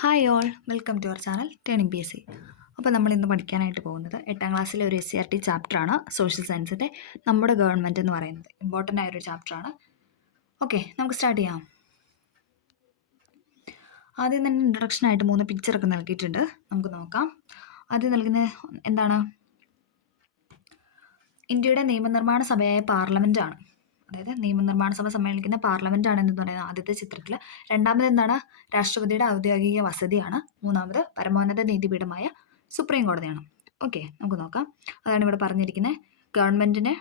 Hi all, welcome to our channel turning P S C. അപ്പോൾ നമ്മൾ ഇന്ന് പഠിക്കാനായിട്ട് പോകുന്നത് 8ാം ക്ലാസ്സിലെ ഒരു SCRT ചാപ്റ്ററാണ് സോഷ്യൽ സയൻസിൻ്റെ നമ്മുടെ ഗവൺമെൻറ് എന്ന് പറയുന്നത്. ഇമ്പോർട്ടൻ്റ് ആയൊരു ചാപ്റ്ററാണ്. ഓക്കെ, നമുക്ക് സ്റ്റാർട്ട് ചെയ്യാം. ആദ്യം തന്നെ ഇൻട്രൊഡക്ഷനായിട്ട് 3 പിക്ചറൊക്കെ നൽകിയിട്ടുണ്ട്, നമുക്ക് നോക്കാം. ആദ്യം നൽകുന്നത് എന്താണ്? ഇന്ത്യയുടെ നിയമനിർമ്മാണ സഭയായ പാർലമെൻറ്റാണ്. അതായത് നിയമനിർമ്മാണ സഭ സമ്മേളിക്കുന്ന പാർലമെൻറ്റാണ് എന്ന് പറയുന്ന ആദ്യത്തെ ചിത്രത്തിൽ. രണ്ടാമത് എന്താണ്? രാഷ്ട്രപതിയുടെ ഔദ്യോഗിക വസതിയാണ്. മൂന്നാമത് പരമോന്നത നീതിപീഠമായ സുപ്രീം കോടതിയാണ്. ഓക്കെ, നമുക്ക് നോക്കാം. അതാണ് ഇവിടെ പറഞ്ഞിരിക്കുന്നത്. ഗവൺമെൻറ്റിന്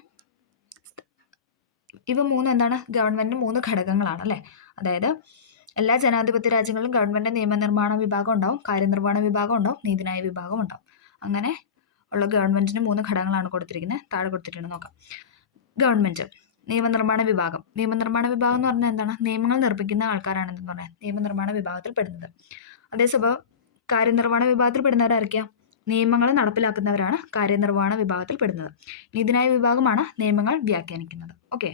ഇവ മൂന്നും എന്താണ്? ഗവൺമെൻറ്റിന് 3 ഘടകങ്ങളാണ് അല്ലേ. അതായത് എല്ലാ ജനാധിപത്യ രാജ്യങ്ങളിലും ഗവൺമെൻറ് നിയമനിർമ്മാണ വിഭാഗം ഉണ്ടാവും, കാര്യനിർവഹണ വിഭാഗം ഉണ്ടാവും, നീതിന്യായ വിഭാഗം ഉണ്ടാവും. അങ്ങനെ ഉള്ള ഗവൺമെൻറ്റിന് 3 ഘടകങ്ങളാണ് കൊടുത്തിരിക്കുന്നത്. താഴെ കൊടുത്തിട്ടുണ്ട്, നോക്കാം. ഗവൺമെൻറ് നിയമനിർമ്മാണ വിഭാഗം. നിയമനിർമ്മാണ വിഭാഗം എന്ന് പറഞ്ഞാൽ എന്താണ്? നിയമങ്ങൾ നിർമ്മിക്കുന്ന ആൾക്കാരാണെന്ന് പറയാം നിയമനിർമ്മാണ വിഭാഗത്തിൽ പെടുന്നത്. അതേസമയം കാര്യനിർവഹണ വിഭാഗത്തിൽ പെടുന്നവരായിരിക്കാം? നിയമങ്ങൾ നടപ്പിലാക്കുന്നവരാണ് കാര്യനിർവഹണ വിഭാഗത്തിൽ പെടുന്നത്. നീതിന്യായ വിഭാഗമാണ് നിയമങ്ങൾ വ്യാഖ്യാനിക്കുന്നത്. ഓക്കെ,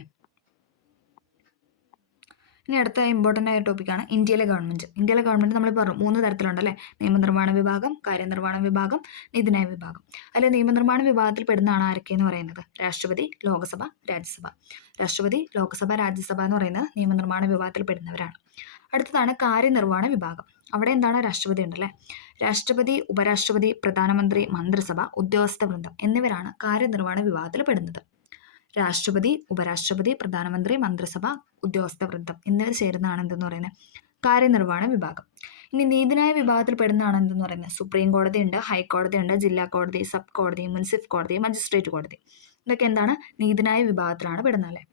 ഇനി അടുത്ത ഇമ്പോർട്ടൻ്റ് ആയ ടോപ്പിക്കാണ് ഇന്ത്യയിലെ ഗവൺമെൻറ്. ഇന്ത്യയിലെ ഗവൺമെൻറ് നമ്മൾ പറഞ്ഞു 3 തരത്തിലുണ്ടല്ലേ. നിയമനിർമ്മാണ വിഭാഗം, കാര്യനിർവഹണ വിഭാഗം, നീതിന്യായ വിഭാഗം. അതിൽ നിയമനിർമ്മാണ വിഭാഗത്തിൽ പെടുന്നതാണ് ആരൊക്കെയെന്ന് പറയുന്നത്? രാഷ്ട്രപതി, ലോകസഭ, രാജ്യസഭ. രാഷ്ട്രപതി, ലോകസഭ, രാജ്യസഭ എന്ന് പറയുന്നത് നിയമനിർമ്മാണ വിഭാഗത്തിൽ പെടുന്നവരാണ്. അടുത്തതാണ് കാര്യനിർവഹണ വിഭാഗം. അവിടെ എന്താണ്? രാഷ്ട്രപതി ഉണ്ടല്ലേ. രാഷ്ട്രപതി, ഉപരാഷ്ട്രപതി, പ്രധാനമന്ത്രി, മന്ത്രിസഭ, ഉദ്യോഗസ്ഥ വൃന്ദം എന്നിവരാണ് കാര്യനിർവഹണ വിഭാഗത്തിൽ പെടുന്നത്. രാഷ്ട്രപതി, ഉപരാഷ്ട്രപതി, പ്രധാനമന്ത്രി, മന്ത്രിസഭ, ഉദ്യോഗസ്ഥ വൃന്ദം എന്നിവർ ചേരുന്നതാണ് എന്തെന്ന് പറയുന്നത്? കാര്യനിർവഹണ വിഭാഗം. ഇനി നീതിന്യായ വിഭാഗത്തിൽ പെടുന്നതാണ് എന്തെന്ന് പറയുന്നത്? സുപ്രീം കോടതി ഉണ്ട്, ഹൈക്കോടതി ഉണ്ട്, ജില്ലാ കോടതി, സബ് കോടതി, മുനിസിപ്പൽ കോടതി, മജിസ്ട്രേറ്റ് കോടതി. ഇതൊക്കെ എന്താണ്? നീതിന്യായ വിഭാഗത്തിലാണ് പെടുന്നത് അല്ലേ.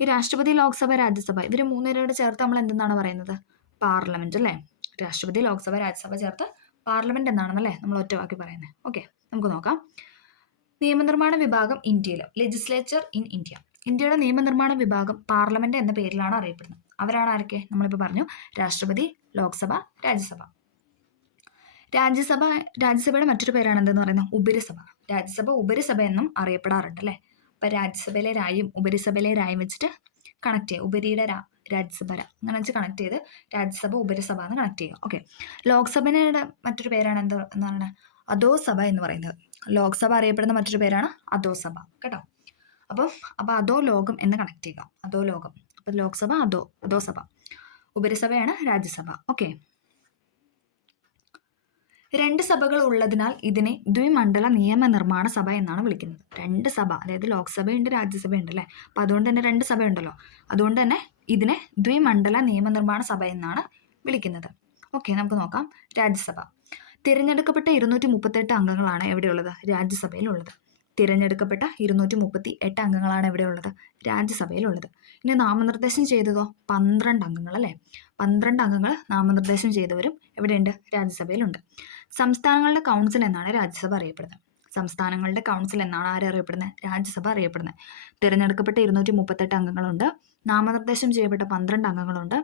ഈ രാഷ്ട്രപതി, ലോക്സഭ, രാജ്യസഭ ഇവർ 3 പേരോട് ചേർത്ത് നമ്മൾ എന്തെന്നാണ് പറയുന്നത്? പാർലമെന്റ് അല്ലേ. രാഷ്ട്രപതി, ലോക്സഭ, രാജ്യസഭ ചേർത്ത് പാർലമെന്റ് എന്നാണെന്നല്ലേ നമ്മൾ ഒറ്റവാക്കി പറയുന്നത്. ഓക്കെ, നമുക്ക് നോക്കാം. നിയമനിർമ്മാണ വിഭാഗം ഇന്ത്യയിൽ, ലെജിസ്ലേച്ചർ ഇൻ ഇന്ത്യ. ഇന്ത്യയുടെ നിയമനിർമ്മാണ വിഭാഗം പാർലമെന്റ് എന്ന പേരിലാണ് അറിയപ്പെടുന്നത്. അവരാണ് ആരൊക്കെ? നമ്മളിപ്പോൾ പറഞ്ഞു. രാഷ്ട്രപതി, ലോക്സഭ, രാജ്യസഭ. രാജ്യസഭയുടെ മറ്റൊരു പേരാണ് എന്തെന്ന് പറയുന്നത്? ഉപരിസഭ. രാജ്യസഭ ഉപരിസഭ എന്നും അറിയപ്പെടാറുണ്ട് അല്ലേ. അപ്പൊ രാജ്യസഭയിലെ രായും ഉപരിസഭയിലെ രായും വെച്ചിട്ട് കണക്ട് ചെയ്യുക. ഉപരിയുടെ രാജ്യസഭ അങ്ങനെ വെച്ച് കണക്ട് ചെയ്ത് രാജ്യസഭ ഉപരിസഭ എന്ന് കണക്ട് ചെയ്യുക. ഓക്കെ, ലോക്സഭയുടെ മറ്റൊരു പേരാണ് എന്താണ്? അധോസഭ എന്ന് പറയുന്നത്. ലോക്സഭ അറിയപ്പെടുന്ന മറ്റൊരു പേരാണ് അധോസഭ കേട്ടോ. അപ്പൊ അധോ ലോകം എന്ന് കണക്ട് ചെയ്യുക. അധോ ലോകം. അപ്പൊ ലോക്സഭ, അധോസഭ. ഉപരിസഭയാണ് രാജ്യസഭ. ഓക്കെ, 2 സഭകൾ ഉള്ളതിനാൽ ഇതിനെ ദ്വിമണ്ഡല നിയമനിർമ്മാണ സഭ എന്നാണ് വിളിക്കുന്നത്. 2 സഭ, അതായത് ലോക്സഭയുണ്ട്, രാജ്യസഭയുണ്ട് അല്ലേ. അപ്പൊ അതുകൊണ്ട് തന്നെ 2 സഭയുണ്ടല്ലോ. അതുകൊണ്ട് തന്നെ ഇതിനെ ദ്വിമണ്ഡല നിയമനിർമ്മാണ സഭ എന്നാണ് വിളിക്കുന്നത്. ഓക്കെ, നമുക്ക് നോക്കാം. രാജ്യസഭ. തിരഞ്ഞെടുക്കപ്പെട്ട 238 അംഗങ്ങളാണ് എവിടെയുള്ളത്? രാജ്യസഭയിലുള്ളത്. തിരഞ്ഞെടുക്കപ്പെട്ട 238 അംഗങ്ങളാണ് എവിടെയുള്ളത്? രാജ്യസഭയിലുള്ളത്. ഇനി നാമനിർദ്ദേശം ചെയ്തതോ? 12 അംഗങ്ങൾ അല്ലേ. 12 അംഗങ്ങൾ നാമനിർദ്ദേശം ചെയ്തവരും എവിടെയുണ്ട്? രാജ്യസഭയിലുണ്ട്. സംസ്ഥാനങ്ങളുടെ കൗൺസിൽ എന്നാണ് രാജ്യസഭ അറിയപ്പെടുന്നത്. സംസ്ഥാനങ്ങളുടെ കൗൺസിൽ എന്നാണ് ആരറിയപ്പെടുന്നത്? രാജ്യസഭ അറിയപ്പെടുന്നത്. തിരഞ്ഞെടുക്കപ്പെട്ട 238 അംഗങ്ങളുണ്ട്, നാമനിർദ്ദേശം ചെയ്യപ്പെട്ട 12 അംഗങ്ങളുണ്ട്.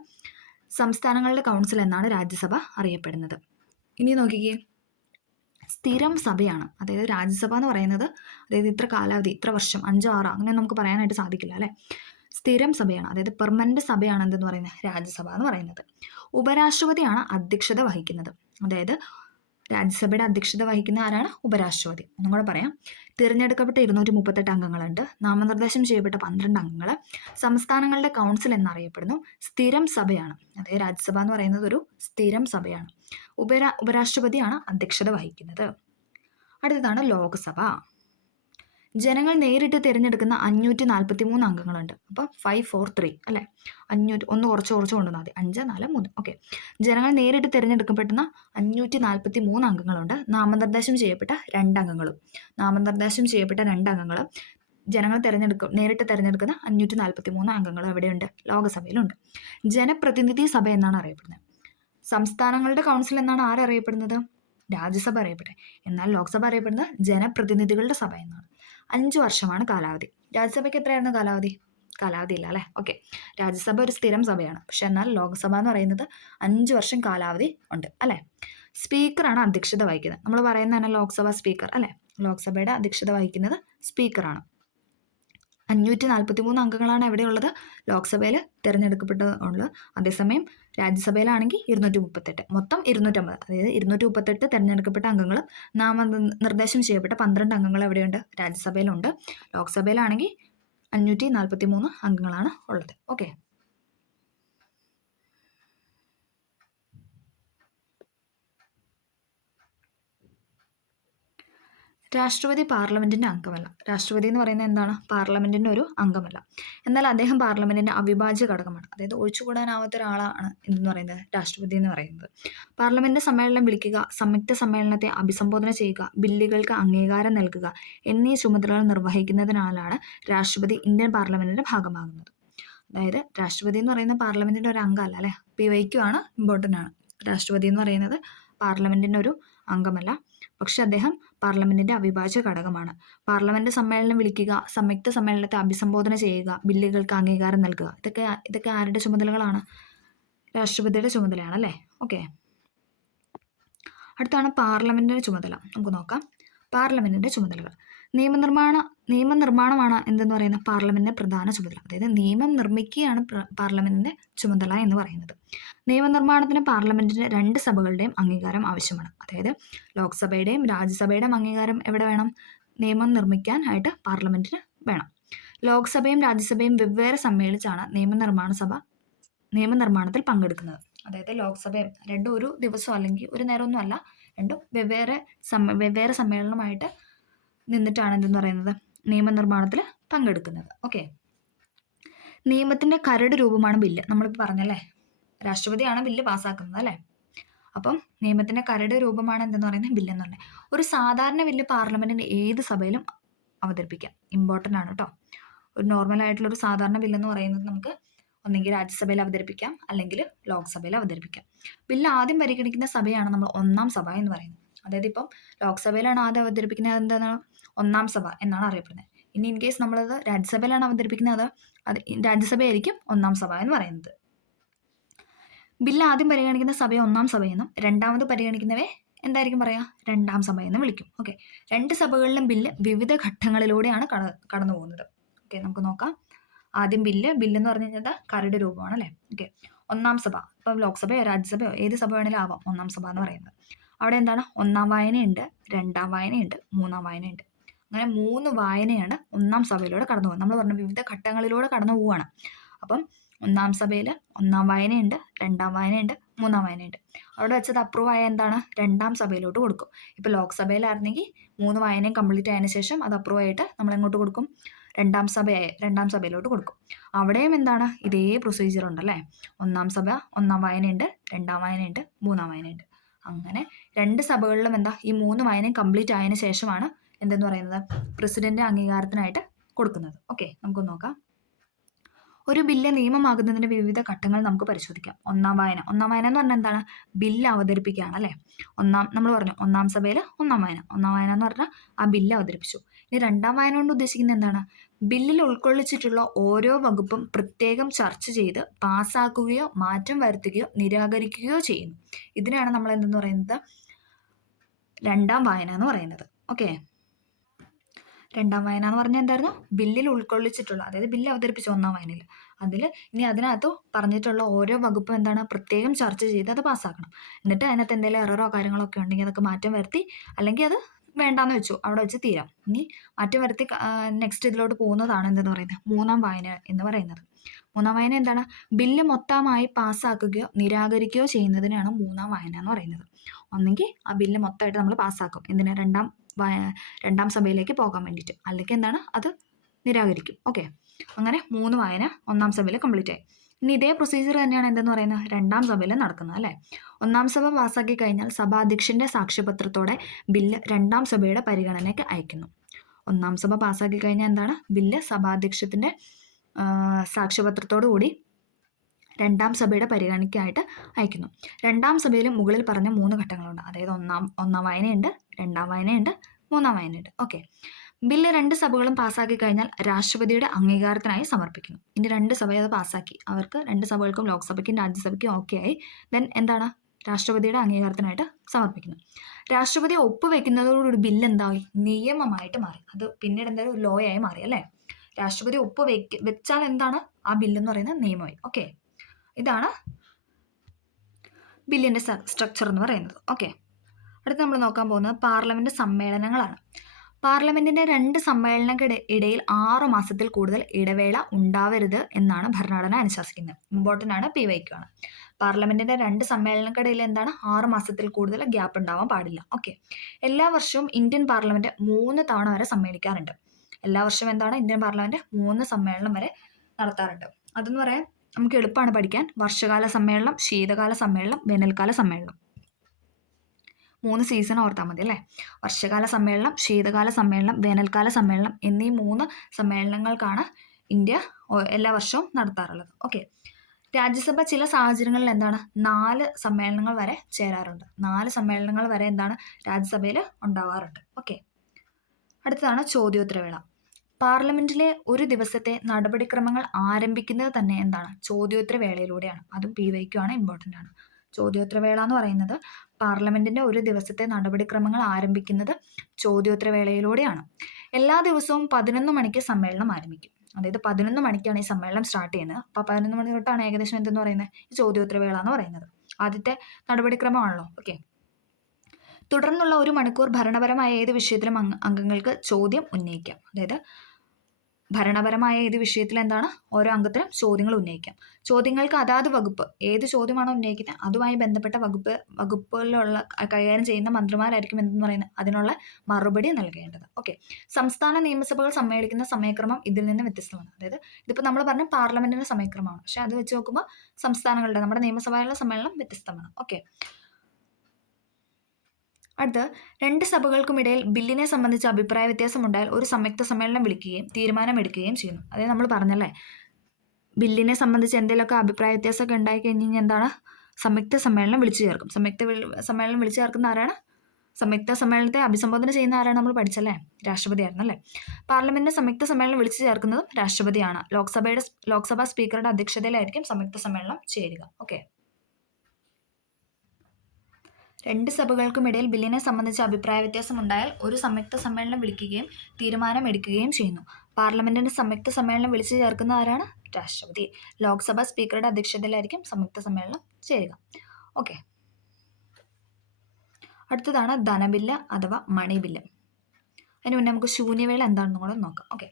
സംസ്ഥാനങ്ങളുടെ കൗൺസിൽ എന്നാണ് രാജ്യസഭ അറിയപ്പെടുന്നത്. ഇനി നോക്കിക്കേ, സ്ഥിരം സഭയാണ്. അതായത് രാജ്യസഭ എന്ന് പറയുന്നത് അതായത് ഇത്ര കാലാവധി, ഇത്ര വർഷം, 5, 6 അങ്ങനെ നമുക്ക് പറയാനായിട്ട് സാധിക്കില്ല അല്ലെ. സ്ഥിരം സഭയാണ്, അതായത് പെർമനന്റ് സഭയാണ് എന്തെന്ന് പറയുന്നത്? രാജ്യസഭ എന്ന് പറയുന്നത്. ഉപരാഷ്ട്രപതിയാണ് അധ്യക്ഷത വഹിക്കുന്നത്. അതായത് രാജ്യസഭയുടെ അധ്യക്ഷത വഹിക്കുന്ന ആരാണ്? ഉപരാഷ്ട്രപതി. ഒന്നും കൂടെ പറയാം. തിരഞ്ഞെടുക്കപ്പെട്ട 238 അംഗങ്ങളുണ്ട്, നാമനിർദ്ദേശം ചെയ്യപ്പെട്ട 12 അംഗങ്ങൾ. സംസ്ഥാനങ്ങളുടെ കൗൺസിൽ എന്നറിയപ്പെടുന്നു. സ്ഥിരം സഭയാണ്, അതായത് രാജ്യസഭ എന്ന് പറയുന്നത് ഒരു സ്ഥിരം സഭയാണ്. ഉപരാഷ്ട്രപതിയാണ് അധ്യക്ഷത വഹിക്കുന്നത്. അടുത്തതാണ് ലോക്സഭ. ജനങ്ങൾ നേരിട്ട് തിരഞ്ഞെടുക്കുന്ന 543 അംഗങ്ങളുണ്ട്. അപ്പോൾ 543 അല്ലെ. 500 ഒന്ന് കുറച്ച് കൊണ്ടുവന്നാൽ മതി. 5, 4, 3. ഓക്കെ, ജനങ്ങൾ നേരിട്ട് തിരഞ്ഞെടുക്കപ്പെടുന്ന 543 അംഗങ്ങളുണ്ട്. നാമനിർദ്ദേശം ചെയ്യപ്പെട്ട 2 അംഗങ്ങളും. നാമനിർദ്ദേശം ചെയ്യപ്പെട്ട 2 അംഗങ്ങളും ജനങ്ങൾ നേരിട്ട് തിരഞ്ഞെടുക്കുന്ന 543 അംഗങ്ങളും എവിടെയുണ്ട്? ലോകസഭയിലുണ്ട്. ജനപ്രതിനിധി സഭ എന്നാണ് അറിയപ്പെടുന്നത്. സംസ്ഥാനങ്ങളുടെ കൗൺസിൽ എന്നാണ് ആരറിയപ്പെടുന്നത്? രാജ്യസഭ അറിയപ്പെടുന്നത്. എന്നാൽ ലോക്സഭ അറിയപ്പെടുന്നത് ജനപ്രതിനിധികളുടെ സഭ എന്നാണ്. 5 വർഷമാണ് കാലാവധി. രാജ്യസഭയ്ക്ക് എത്രയായിരുന്നു കാലാവധി? കാലാവധി ഇല്ല അല്ലെ. ഓക്കെ, രാജ്യസഭ ഒരു സ്ഥിരം സഭയാണ്, പക്ഷെ എന്നാൽ ലോക്സഭ എന്ന് പറയുന്നത് 5 വർഷം കാലാവധി ഉണ്ട് അല്ലെ. സ്പീക്കറാണ് അധ്യക്ഷത വഹിക്കുന്നത്. നമ്മൾ പറയുന്നത് തന്നെ ലോക്സഭ സ്പീക്കർ അല്ലെ. ലോക്സഭയുടെ അധ്യക്ഷത വഹിക്കുന്നത് സ്പീക്കറാണ്. 543 അംഗങ്ങളാണ് എവിടെയുള്ളത്, ലോക്സഭയിൽ തിരഞ്ഞെടുക്കപ്പെട്ടത്. അതേസമയം രാജ്യസഭയിലാണെങ്കിൽ 238, മൊത്തം 250. അതായത് 238 തിരഞ്ഞെടുക്കപ്പെട്ട അംഗങ്ങളും നാമനിർദ്ദേശം ചെയ്യപ്പെട്ട 12 അംഗങ്ങൾ എവിടെയുണ്ട്, രാജ്യസഭയിലുണ്ട്. ലോക്സഭയിലാണെങ്കിൽ 543 അംഗങ്ങളാണ് ഉള്ളത്. ഓക്കെ. രാഷ്ട്രപതി പാർലമെന്റിന്റെ അംഗമല്ല. രാഷ്ട്രപതി എന്ന് പറയുന്നത് എന്താണ്, പാർലമെന്റിന്റെ ഒരു അംഗമല്ല. എന്നാൽ അദ്ദേഹം പാർലമെന്റിന്റെ അവിഭാജ്യ ഘടകമാണ്. അതായത് ഒഴിച്ചുകൂടാനാവാത്ത ഒരാളാണ് എന്ന് പറയുന്നത് രാഷ്ട്രപതി എന്ന് പറയുന്നത്. പാർലമെന്റ് സമ്മേളനം വിളിക്കുക, സംയുക്ത സമ്മേളനത്തെ അഭിസംബോധന ചെയ്യുക, ബില്ലുകൾക്ക് അംഗീകാരം നൽകുക എന്നീ ചുമതലകൾ നിർവഹിക്കുന്നതിനാലാണ് രാഷ്ട്രപതി ഇന്ത്യൻ പാർലമെന്റിന്റെ ഭാഗമാകുന്നത്. അതായത് രാഷ്ട്രപതി എന്ന് പറയുന്ന പാർലമെന്റിന്റെ ഒരു അംഗമല്ല അല്ലെ. PYQ ആണ്, ഇമ്പോർട്ടൻ്റ് ആണ്. രാഷ്ട്രപതി എന്ന് പറയുന്നത് പാർലമെന്റിന്റെ ഒരു അംഗമല്ല, പക്ഷെ അദ്ദേഹം പാർലമെന്റിന്റെ അവിഭാജ്യ ഘടകമാണ്. പാർലമെന്റ് സമ്മേളനം വിളിക്കുക, സംയുക്ത സമ്മേളനത്തെ അഭിസംബോധന ചെയ്യുക, ബില്ലുകൾക്ക് അംഗീകാരം നൽകുക, ഇതൊക്കെ ആരുടെ ചുമതലകളാണ്, രാഷ്ട്രപതിയുടെ ചുമതലയാണ് അല്ലേ. ഓക്കെ. അടുത്താണ് പാർലമെന്റിന്റെ ചുമതല. നമുക്ക് നോക്കാം. പാർലമെന്റിന്റെ ചുമതലകൾ. നിയമനിർമ്മാണമാണ് എന്തെന്ന് പറയുന്നത് പാർലമെന്റിന്റെ പ്രധാന ചുമതല. അതായത് നിയമം നിർമ്മിക്കുകയാണ് പാർലമെന്റിന്റെ ചുമതല എന്ന് പറയുന്നത്. നിയമനിർമ്മാണത്തിന് പാർലമെന്റിന്റെ 2 സഭകളുടെയും അംഗീകാരം ആവശ്യമാണ്. അതായത് ലോക്സഭയുടെയും രാജ്യസഭയുടെയും അംഗീകാരം എവിടെ വേണം, നിയമം നിർമ്മിക്കാനായിട്ട് പാർലമെന്റിന് വേണം. ലോക്സഭയും രാജ്യസഭയും വെവ്വേറെ സമ്മേളിച്ചാണ് നിയമനിർമ്മാണത്തിൽ പങ്കെടുക്കുന്നത്. അതായത് ലോക്സഭയും രണ്ടും ഒരു ദിവസം അല്ലെങ്കിൽ ഒരു നേരമൊന്നും അല്ല, രണ്ടും വെവ്വേറെ സമ്മേളനമായിട്ട് നിന്നിട്ടാണ് എന്തെന്ന് പറയുന്നത് നിയമനിർമ്മാണത്തിൽ പങ്കെടുക്കുന്നത്. ഓക്കെ. നിയമത്തിന്റെ കരട് രൂപമാണ് ബില്ല്. നമ്മളിപ്പോൾ പറഞ്ഞല്ലേ, രാഷ്ട്രപതിയാണ് ബില്ല് പാസ്സാക്കുന്നത് അല്ലേ. അപ്പം നിയമത്തിന്റെ കരട് രൂപമാണ് എന്തെന്ന് പറയുന്നത് ബില്ല് എന്ന് പറഞ്ഞത്. ഒരു സാധാരണ ബില്ല് പാർലമെന്റിന്റെ ഏത് സഭയിലും അവതരിപ്പിക്കാം. ഇമ്പോർട്ടൻ്റ് ആണ് കേട്ടോ. ഒരു നോർമൽ ആയിട്ടുള്ള ഒരു സാധാരണ ബില്ലെന്ന് പറയുന്നത് നമുക്ക് ഒന്നെങ്കിൽ രാജ്യസഭയിൽ അവതരിപ്പിക്കാം, അല്ലെങ്കിൽ ലോക്സഭയിൽ അവതരിപ്പിക്കാം. ബില്ല് ആദ്യം പരിഗണിക്കുന്ന സഭയാണ് നമ്മൾ 1ാം സഭ എന്ന് പറയുന്നത്. അതായത് ഇപ്പം ലോക്സഭയിലാണ് ആദ്യം അവതരിപ്പിക്കുന്നത്, എന്താണ് 1ാം സഭ എന്നാണ് അറിയപ്പെടുന്നത്. ഇനി ഇൻ കേസ് നമ്മളത് രാജ്യസഭയിലാണ് അവതരിപ്പിക്കുന്നത്, അത് രാജ്യസഭയായിരിക്കും 1ാം സഭ എന്ന് പറയുന്നത്. ബില്ല് ആദ്യം പരിഗണിക്കുന്ന സഭയെ 1ാം സഭയെന്നും രണ്ടാമത് പരിഗണിക്കുന്നവയെ എന്തായിരിക്കും പറയുക, 2ാം സഭ എന്ന് വിളിക്കും. ഓക്കെ. 2 സഭകളിലും ബില്ല് വിവിധ ഘട്ടങ്ങളിലൂടെയാണ് കടന്നു പോകുന്നത്. ഓക്കെ, നമുക്ക് നോക്കാം. ആദ്യം ബില്ല് എന്ന് പറഞ്ഞു കഴിഞ്ഞാൽ കരട് രൂപമാണ് അല്ലേ. ഓക്കെ. 1ാം സഭ, ഇപ്പം ലോക്സഭയോ രാജ്യസഭയോ ഏത് സഭ വേണമെങ്കിലും ആവാം 1ാം സഭ എന്ന് പറയുന്നത്. അവിടെ എന്താണ്, 1ാം വായനയുണ്ട്, 2ാം വായനയുണ്ട്, 3ാം വായനയുണ്ട്. അങ്ങനെ 3 വായനയാണ് 1ാം സഭയിലൂടെ കടന്നു പോകുന്നത്. നമ്മൾ പറഞ്ഞ വിവിധ ഘട്ടങ്ങളിലൂടെ കടന്നു പോവുകയാണ്. അപ്പം 1ാം സഭയിൽ 1ാം വായനയുണ്ട്, 2ാം വായനയുണ്ട്, 3ാം വായനയുണ്ട്. അവിടെ വെച്ചത് അപ്രൂവ് ആയ എന്താണ്, 2ാം സഭയിലോട്ട് കൊടുക്കും. ഇപ്പോൾ ലോക്സഭയിലായിരുന്നെങ്കിൽ 3 വായനയും കംപ്ലീറ്റ് ആയതിനു ശേഷം അത് അപ്രൂവ് ആയിട്ട് നമ്മൾ എങ്ങോട്ട് കൊടുക്കും, 2ാം സഭയിലോട്ട് കൊടുക്കും. അവിടെയും എന്താണ്, ഇതേ പ്രൊസീജിയർ ഉണ്ടല്ലേ. 1ാം സഭ 1ാം വായനയുണ്ട്, 2ാം വായനയുണ്ട്, 3ാം വായനയുണ്ട്. അങ്ങനെ 2 സഭകളിലും എന്താ ഈ 3 വായനയും കംപ്ലീറ്റ് ആയതിനു ശേഷമാണ് എന്തെന്ന് പറയുന്നത് പ്രസിഡന്റ് അംഗീകാരത്തിനായിട്ട് കൊടുക്കുന്നത്. ഓക്കെ, നമുക്ക് നോക്കാം. ഒരു ബില്ല് നിയമമാകുന്നതിന്റെ വിവിധ ഘട്ടങ്ങൾ നമുക്ക് പരിശോധിക്കാം. 1ാം വായന എന്ന് പറഞ്ഞാൽ എന്താണ്, ബില്ല് അവതരിപ്പിക്കുകയാണ് അല്ലേ. നമ്മൾ പറഞ്ഞു 1ാം സഭയിൽ 1ാം വായന എന്ന് പറഞ്ഞാൽ ആ ബില്ല് അവതരിപ്പിച്ചു. ഇനി 2ാം വായന കൊണ്ട് ഉദ്ദേശിക്കുന്നത് എന്താണ്, ബില്ലിൽ ഉൾക്കൊള്ളിച്ചിട്ടുള്ള ഓരോ വകുപ്പും പ്രത്യേകം ചർച്ച ചെയ്ത് പാസ്സാക്കുകയോ മാറ്റം വരുത്തുകയോ നിരാകരിക്കുകയോ ചെയ്യുന്നു. ഇതിനാണ് നമ്മൾ എന്തെന്ന് പറയുന്നത് 2ാം വായന എന്ന് പറയുന്നത്. ഓക്കെ. 2ാം വായന എന്ന് പറഞ്ഞാൽ എന്തായിരുന്നു, ബില്ലിൽ ഉൾക്കൊള്ളിച്ചിട്ടുള്ള, അതായത് ബില്ല് അവതരിപ്പിച്ചു 1ാം വായനയിൽ, ഇനി അതിനകത്ത് പറഞ്ഞിട്ടുള്ള ഓരോ വകുപ്പും എന്താണ് പ്രത്യേകം ചർച്ച ചെയ്ത് അത് പാസ്സാക്കണം. എന്നിട്ട് അതിനകത്ത് എന്തെങ്കിലും എററോ കാര്യങ്ങളോ ഒക്കെ ഉണ്ടെങ്കിൽ അതൊക്കെ മാറ്റം വരുത്തി, അല്ലെങ്കിൽ അത് വേണ്ടാന്ന് വെച്ചു അവിടെ വെച്ച് തീരാം. ഇനി മാറ്റം വരുത്തി നെക്സ്റ്റ് ഇതിലോട്ട് പോകുന്നതാണ് എന്തെന്ന് പറയുന്നത് 3ാം വായന എന്ന് പറയുന്നത്. 3ാം വായന എന്താണ്, ബില്ല് മൊത്തമായി പാസ്സാക്കുകയോ നിരാകരിക്കുകയോ ചെയ്യുന്നതിനാണ് 3ാം വായന എന്ന് പറയുന്നത്. ഒന്നെങ്കിൽ ആ ബില്ല് മൊത്തമായിട്ട് നമ്മൾ പാസ്സാക്കും, എന്തിനാ 2ാം സഭയിലേക്ക് പോകാൻ വേണ്ടിയിട്ട്, അല്ലെങ്കിൽ എന്താണ് അത് നിരാകരിക്കും. ഓക്കെ. അങ്ങനെ 3 വായന 1ാം സഭയിൽ കംപ്ലീറ്റ് ആയി. ഇനി ഇതേ പ്രൊസീജിയർ തന്നെയാണ് എന്തെന്ന് പറയുന്നത് 2ാം സഭയിൽ നടക്കുന്നത് അല്ലേ. 1ാം സഭ പാസ്സാക്കി കഴിഞ്ഞാൽ സഭാധ്യക്ഷന്റെ സാക്ഷ്യപത്രത്തോടെ ബില്ല് 2ാം സഭയുടെ പരിഗണനയ്ക്ക് അയക്കുന്നു. 1ാം സഭ പാസ്സാക്കി കഴിഞ്ഞാൽ എന്താണ്, ബില്ല് സഭാധ്യക്ഷത്തിന്റെ സാക്ഷ്യപത്രത്തോടു കൂടി 2ാം സഭയുടെ പരിഗണനയ്ക്കായിട്ട് അയക്കുന്നു. 2ാം സഭയിലും മുകളിൽ പറഞ്ഞ 3 ഘട്ടങ്ങളുണ്ട്. അതായത് ഒന്നാം വായനയുണ്ട്, 2ാം വായനയുണ്ട്, 3ാം വായനയുണ്ട്. ഓക്കെ. ബില്ല് 2 സഭകളും പാസ്സാക്കി കഴിഞ്ഞാൽ രാഷ്ട്രപതിയുടെ അംഗീകാരത്തിനായി സമർപ്പിക്കുന്നു. ഇനി 2 സഭ അത് പാസ്സാക്കി, അവർക്ക് 2 സഭകൾക്കും ലോക്സഭയ്ക്കും രാജ്യസഭയ്ക്കും ഓക്കെ ആയി, ദെൻ എന്താണ് രാഷ്ട്രപതിയുടെ അംഗീകാരത്തിനായിട്ട് സമർപ്പിക്കുന്നു. രാഷ്ട്രപതി ഒപ്പുവെക്കുന്നതോടുകൂടി ബില്ല് എന്തായി, നിയമമായിട്ട് മാറി. അത് പിന്നീട് എന്തായാലും ലോ ആയി മാറി അല്ലേ. രാഷ്ട്രപതി ഒപ്പ് വെച്ചാൽ എന്താണ് ആ ബില്ലെന്ന് പറയുന്നത് നിയമമായി. ഓക്കെ, ഇതാണ് ബില്ലിൻ്റെ സ്ട്രക്ചർ എന്ന് പറയുന്നത്. ഓക്കെ, അടുത്ത് നമ്മൾ നോക്കാൻ പോകുന്നത് പാർലമെൻറ്റ് സമ്മേളനങ്ങളാണ്. പാർലമെൻറ്റിൻ്റെ 2 സമ്മേളനങ്ങളുടെ ഇടയിൽ 6 മാസത്തിൽ കൂടുതൽ ഇടവേള ഉണ്ടാവരുത് എന്നാണ് ഭരണഘടന അനുശാസിക്കുന്നത്. ഇമ്പോർട്ടൻ്റ് ആണ്, PYQ ആണ്. പാർലമെൻറ്റിൻ്റെ 2 സമ്മേളനങ്ങൾക്കിടയിൽ എന്താണ് 6 മാസത്തിൽ കൂടുതൽ ഗ്യാപ്പ് ഉണ്ടാവാൻ പാടില്ല. ഓക്കെ, എല്ലാ വർഷവും ഇന്ത്യൻ പാർലമെൻറ്റ് 3 തവണ വരെ സമ്മേളിക്കാറുണ്ട്. എല്ലാ വർഷവും എന്താണ് ഇന്ത്യൻ പാർലമെൻറ്റ് 3 സമ്മേളനം വരെ നടത്താറുണ്ട്. അതെന്ന് പറയാൻ നമുക്ക് എളുപ്പമാണ് പഠിക്കാൻ. വർഷകാല സമ്മേളനം, ശീതകാല സമ്മേളനം, വേനൽക്കാല സമ്മേളനം. 3 സീസൺ ഓർത്താൽ മതി അല്ലേ. വർഷകാല സമ്മേളനം, ശീതകാല സമ്മേളനം, വേനൽക്കാല സമ്മേളനം എന്നീ 3 സമ്മേളനങ്ങൾക്കാണ് ഇന്ത്യ എല്ലാ വർഷവും നടത്താറുള്ളത്. ഓക്കെ, രാജ്യസഭ ചില സാഹചര്യങ്ങളിൽ എന്താണ് 4 സമ്മേളനങ്ങൾ വരെ ചേരാറുണ്ട്. 4 സമ്മേളനങ്ങൾ വരെ എന്താണ് രാജ്യസഭയിൽ ഉണ്ടാവാറുണ്ട്. ഓക്കെ, അടുത്തതാണ് ചോദ്യോത്തരവേള. പാർലമെന്റിലെ ഒരു ദിവസത്തെ നടപടിക്രമങ്ങൾ ആരംഭിക്കുന്നത് തന്നെ എന്താണ് ചോദ്യോത്തരവേളയിലൂടെയാണ്. അതും PYQ ആണ്, ഇമ്പോർട്ടൻ്റ് ആണ്. ചോദ്യോത്തരവേള എന്ന് പറയുന്നത് പാർലമെന്റിന്റെ ഒരു ദിവസത്തെ നടപടിക്രമങ്ങൾ ആരംഭിക്കുന്നത് ചോദ്യോത്തരവേളയിലൂടെയാണ്. എല്ലാ ദിവസവും 11 മണിക്ക് സമ്മേളനം ആരംഭിക്കും. അതായത് 11 മണിക്കാണ് ഈ സമ്മേളനം സ്റ്റാർട്ട് ചെയ്യുന്നത്. അപ്പോൾ 11 മണി തൊട്ടാണ് ഏകദേശം എന്തെന്ന് പറയുന്നത് ഈ ചോദ്യോത്തരവേള എന്ന് പറയുന്നത്. ആദ്യത്തെ നടപടിക്രമമാണല്ലോ. ഓക്കെ, തുടർന്നുള്ള 1 മണിക്കൂർ ഭരണപരമായ ഏത് വിഷയത്തിലും അംഗങ്ങൾക്ക് ചോദ്യം ഉന്നയിക്കാം. അതായത് ഭരണപരമായ ഏത് വിഷയത്തിൽ എന്താണ് ഓരോ അംഗത്തിനും ചോദ്യങ്ങൾ ഉന്നയിക്കാം. ചോദ്യങ്ങൾക്ക് അതാത് വകുപ്പ് ഏത് ചോദ്യമാണോ ഉന്നയിക്കുന്നത് അതുമായി ബന്ധപ്പെട്ട വകുപ്പുകളിലുള്ള കൈകാര്യം ചെയ്യുന്ന മന്ത്രിമാരായിരിക്കും എന്തെന്ന് പറയുന്നത് അതിനുള്ള മറുപടി നൽകേണ്ടത്. ഓക്കെ, സംസ്ഥാന നിയമസഭകൾ സമ്മേളിക്കുന്ന സമയക്രമം ഇതിൽ നിന്ന് വ്യത്യസ്തമാണ്. അതായത് ഇതിപ്പോൾ നമ്മൾ പറഞ്ഞ പാർലമെന്റിന്റെ സമയക്രമമാണ്, പക്ഷെ അത് വെച്ച് നോക്കുമ്പോൾ സംസ്ഥാനങ്ങളുടെ നമ്മുടെ നിയമസഭയിലെ സമ്മേളനം വ്യത്യസ്തമാണ്. ഓക്കെ, അടുത്ത് 2 സഭകൾക്കുമിടയിൽ ബില്ലിനെ സംബന്ധിച്ച് അഭിപ്രായ വ്യത്യാസം ഉണ്ടായാൽ ഒരു സംയുക്ത സമ്മേളനം വിളിക്കുകയും തീരുമാനമെടുക്കുകയും ചെയ്യുന്നു. അതായത് നമ്മൾ പറഞ്ഞല്ലേ ബില്ലിനെ സംബന്ധിച്ച് എന്തെങ്കിലുമൊക്കെ അഭിപ്രായ വ്യത്യാസമൊക്കെ ഉണ്ടായി കഴിഞ്ഞാൽ എന്താണ് സംയുക്ത സമ്മേളനം വിളിച്ചു ചേർക്കും. സമ്മേളനം വിളിച്ചു ചേർക്കുന്ന ആരാണ്? സംയുക്ത സമ്മേളനത്തെ അഭിസംബോധന ചെയ്യുന്ന ആരാണ് നമ്മൾ പഠിച്ചല്ലേ? രാഷ്ട്രപതി ആയിരുന്നു അല്ലേ. പാർലമെന്റിന്റെ സംയുക്ത സമ്മേളനം വിളിച്ചു ചേർക്കുന്നതും രാഷ്ട്രപതിയാണ്. ലോക്സഭാ സ്പീക്കറുടെ അധ്യക്ഷതയിലായിരിക്കും സംയുക്ത സമ്മേളനം ചേരുക. ഓക്കെ, 2 സഭകൾക്കുമിടയിൽ ബില്ലിനെ സംബന്ധിച്ച് അഭിപ്രായ വ്യത്യാസം ഉണ്ടായാൽ ഒരു സംയുക്ത സമ്മേളനം വിളിക്കുകയും തീരുമാനം എടുക്കുകയും ചെയ്യുന്നു. പാർലമെന്റിന്റെ സംയുക്ത സമ്മേളനം വിളിച്ചു ചേർക്കുന്ന ആരാണ്? രാഷ്ട്രപതി. ലോക്സഭാ സ്പീക്കറുടെ അധ്യക്ഷതയിലായിരിക്കും സംയുക്ത സമ്മേളനം ചേരുക. ഓക്കെ, അടുത്തതാണ് ധനബില്ല് അഥവാ മണി ബില്ല്. അതിന് മുന്നേ നമുക്ക് ശൂന്യവേള എന്താണെന്ന് കൂടെ നോക്കാം. ഓക്കെ,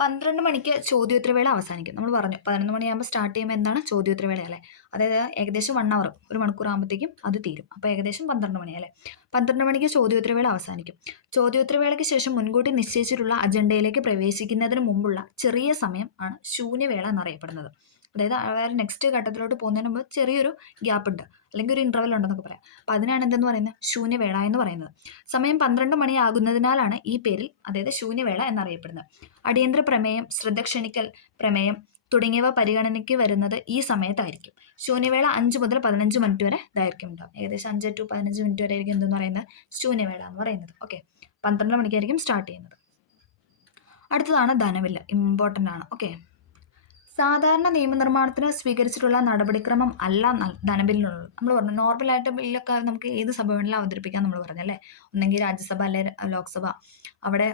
12 മണിക്ക് ചോദ്യോത്തരവേള അവസാനിക്കും. നമ്മൾ പറഞ്ഞു 11 മണിയാകുമ്പോൾ സ്റ്റാർട്ട് ചെയ്യുമ്പോൾ എന്താണ് ചോദ്യോത്തരവേള അല്ലേ. അതായത് ഏകദേശം 1 അവർ 1 മണിക്കൂർ ആകുമ്പോഴത്തേക്കും അത് തീരും. അപ്പോൾ ഏകദേശം 12 മണി അല്ലേ. 12 മണിക്ക് ചോദ്യോത്തരവേള അവസാനിക്കും. ചോദ്യോത്തരവേളയ്ക്ക് ശേഷം മുൻകൂട്ടി നിശ്ചയിച്ചിട്ടുള്ള അജണ്ടയിലേക്ക് പ്രവേശിക്കുന്നതിന് മുമ്പുള്ള ചെറിയ സമയം ആണ് ശൂന്യവേള എന്നറിയപ്പെടുന്നത്. അതായത് നെക്സ്റ്റ് ഘട്ടത്തിലോട്ട് പോകുന്നതിന് മുമ്പ് ചെറിയൊരു ഗ്യാപ്പ് ഉണ്ട്, അല്ലെങ്കിൽ ഒരു ഇൻ്റർവെൽ ഉണ്ടെന്നൊക്കെ പറയാം. അപ്പോൾ അതിനാണ് എന്തെന്ന് പറയുന്നത് ശൂന്യവേള എന്ന് പറയുന്നത്. സമയം 12 മണിയാകുന്നതിനാലാണ് ഈ പേരിൽ അതായത് ശൂന്യവേള എന്നറിയപ്പെടുന്നത്. അടിയന്തര പ്രമേയം, ശ്രദ്ധ ക്ഷണിക്കൽ പ്രമേയം തുടങ്ങിയവ പരിഗണനയ്ക്ക് വരുന്നത് ഈ സമയത്തായിരിക്കും. ശൂന്യവേള 5 മുതൽ 15 മിനിറ്റ് വരെ ദൈർഘ്യം ഉണ്ടാകും. ഏകദേശം 5 to 15 മിനിറ്റ് വരെ ആയിരിക്കും എന്തെന്ന് പറയുന്നത് ശൂന്യവേള എന്ന് പറയുന്നത്. ഓക്കെ, 12 മണിക്കായിരിക്കും സ്റ്റാർട്ട് ചെയ്യുന്നത്. അടുത്തതാണ് ധനബില്ല്, ഇമ്പോർട്ടൻ്റ് ആണ്. ഓക്കെ, സാധാരണ നിയമനിർമ്മാണത്തിന് സ്വീകരിച്ചിട്ടുള്ള നടപടിക്രമം അല്ല ധനബില്ലിനുള്ളത്. നമ്മൾ പറഞ്ഞു നോർമലായിട്ട് ബില്ലൊക്കെ നമുക്ക് ഏത് സഭ വേണമെങ്കിലും അവതരിപ്പിക്കാൻ നമ്മൾ പറഞ്ഞല്ലേ. ഒന്നെങ്കിൽ രാജ്യസഭ അല്ലെ ലോക്സഭ. അവിടെ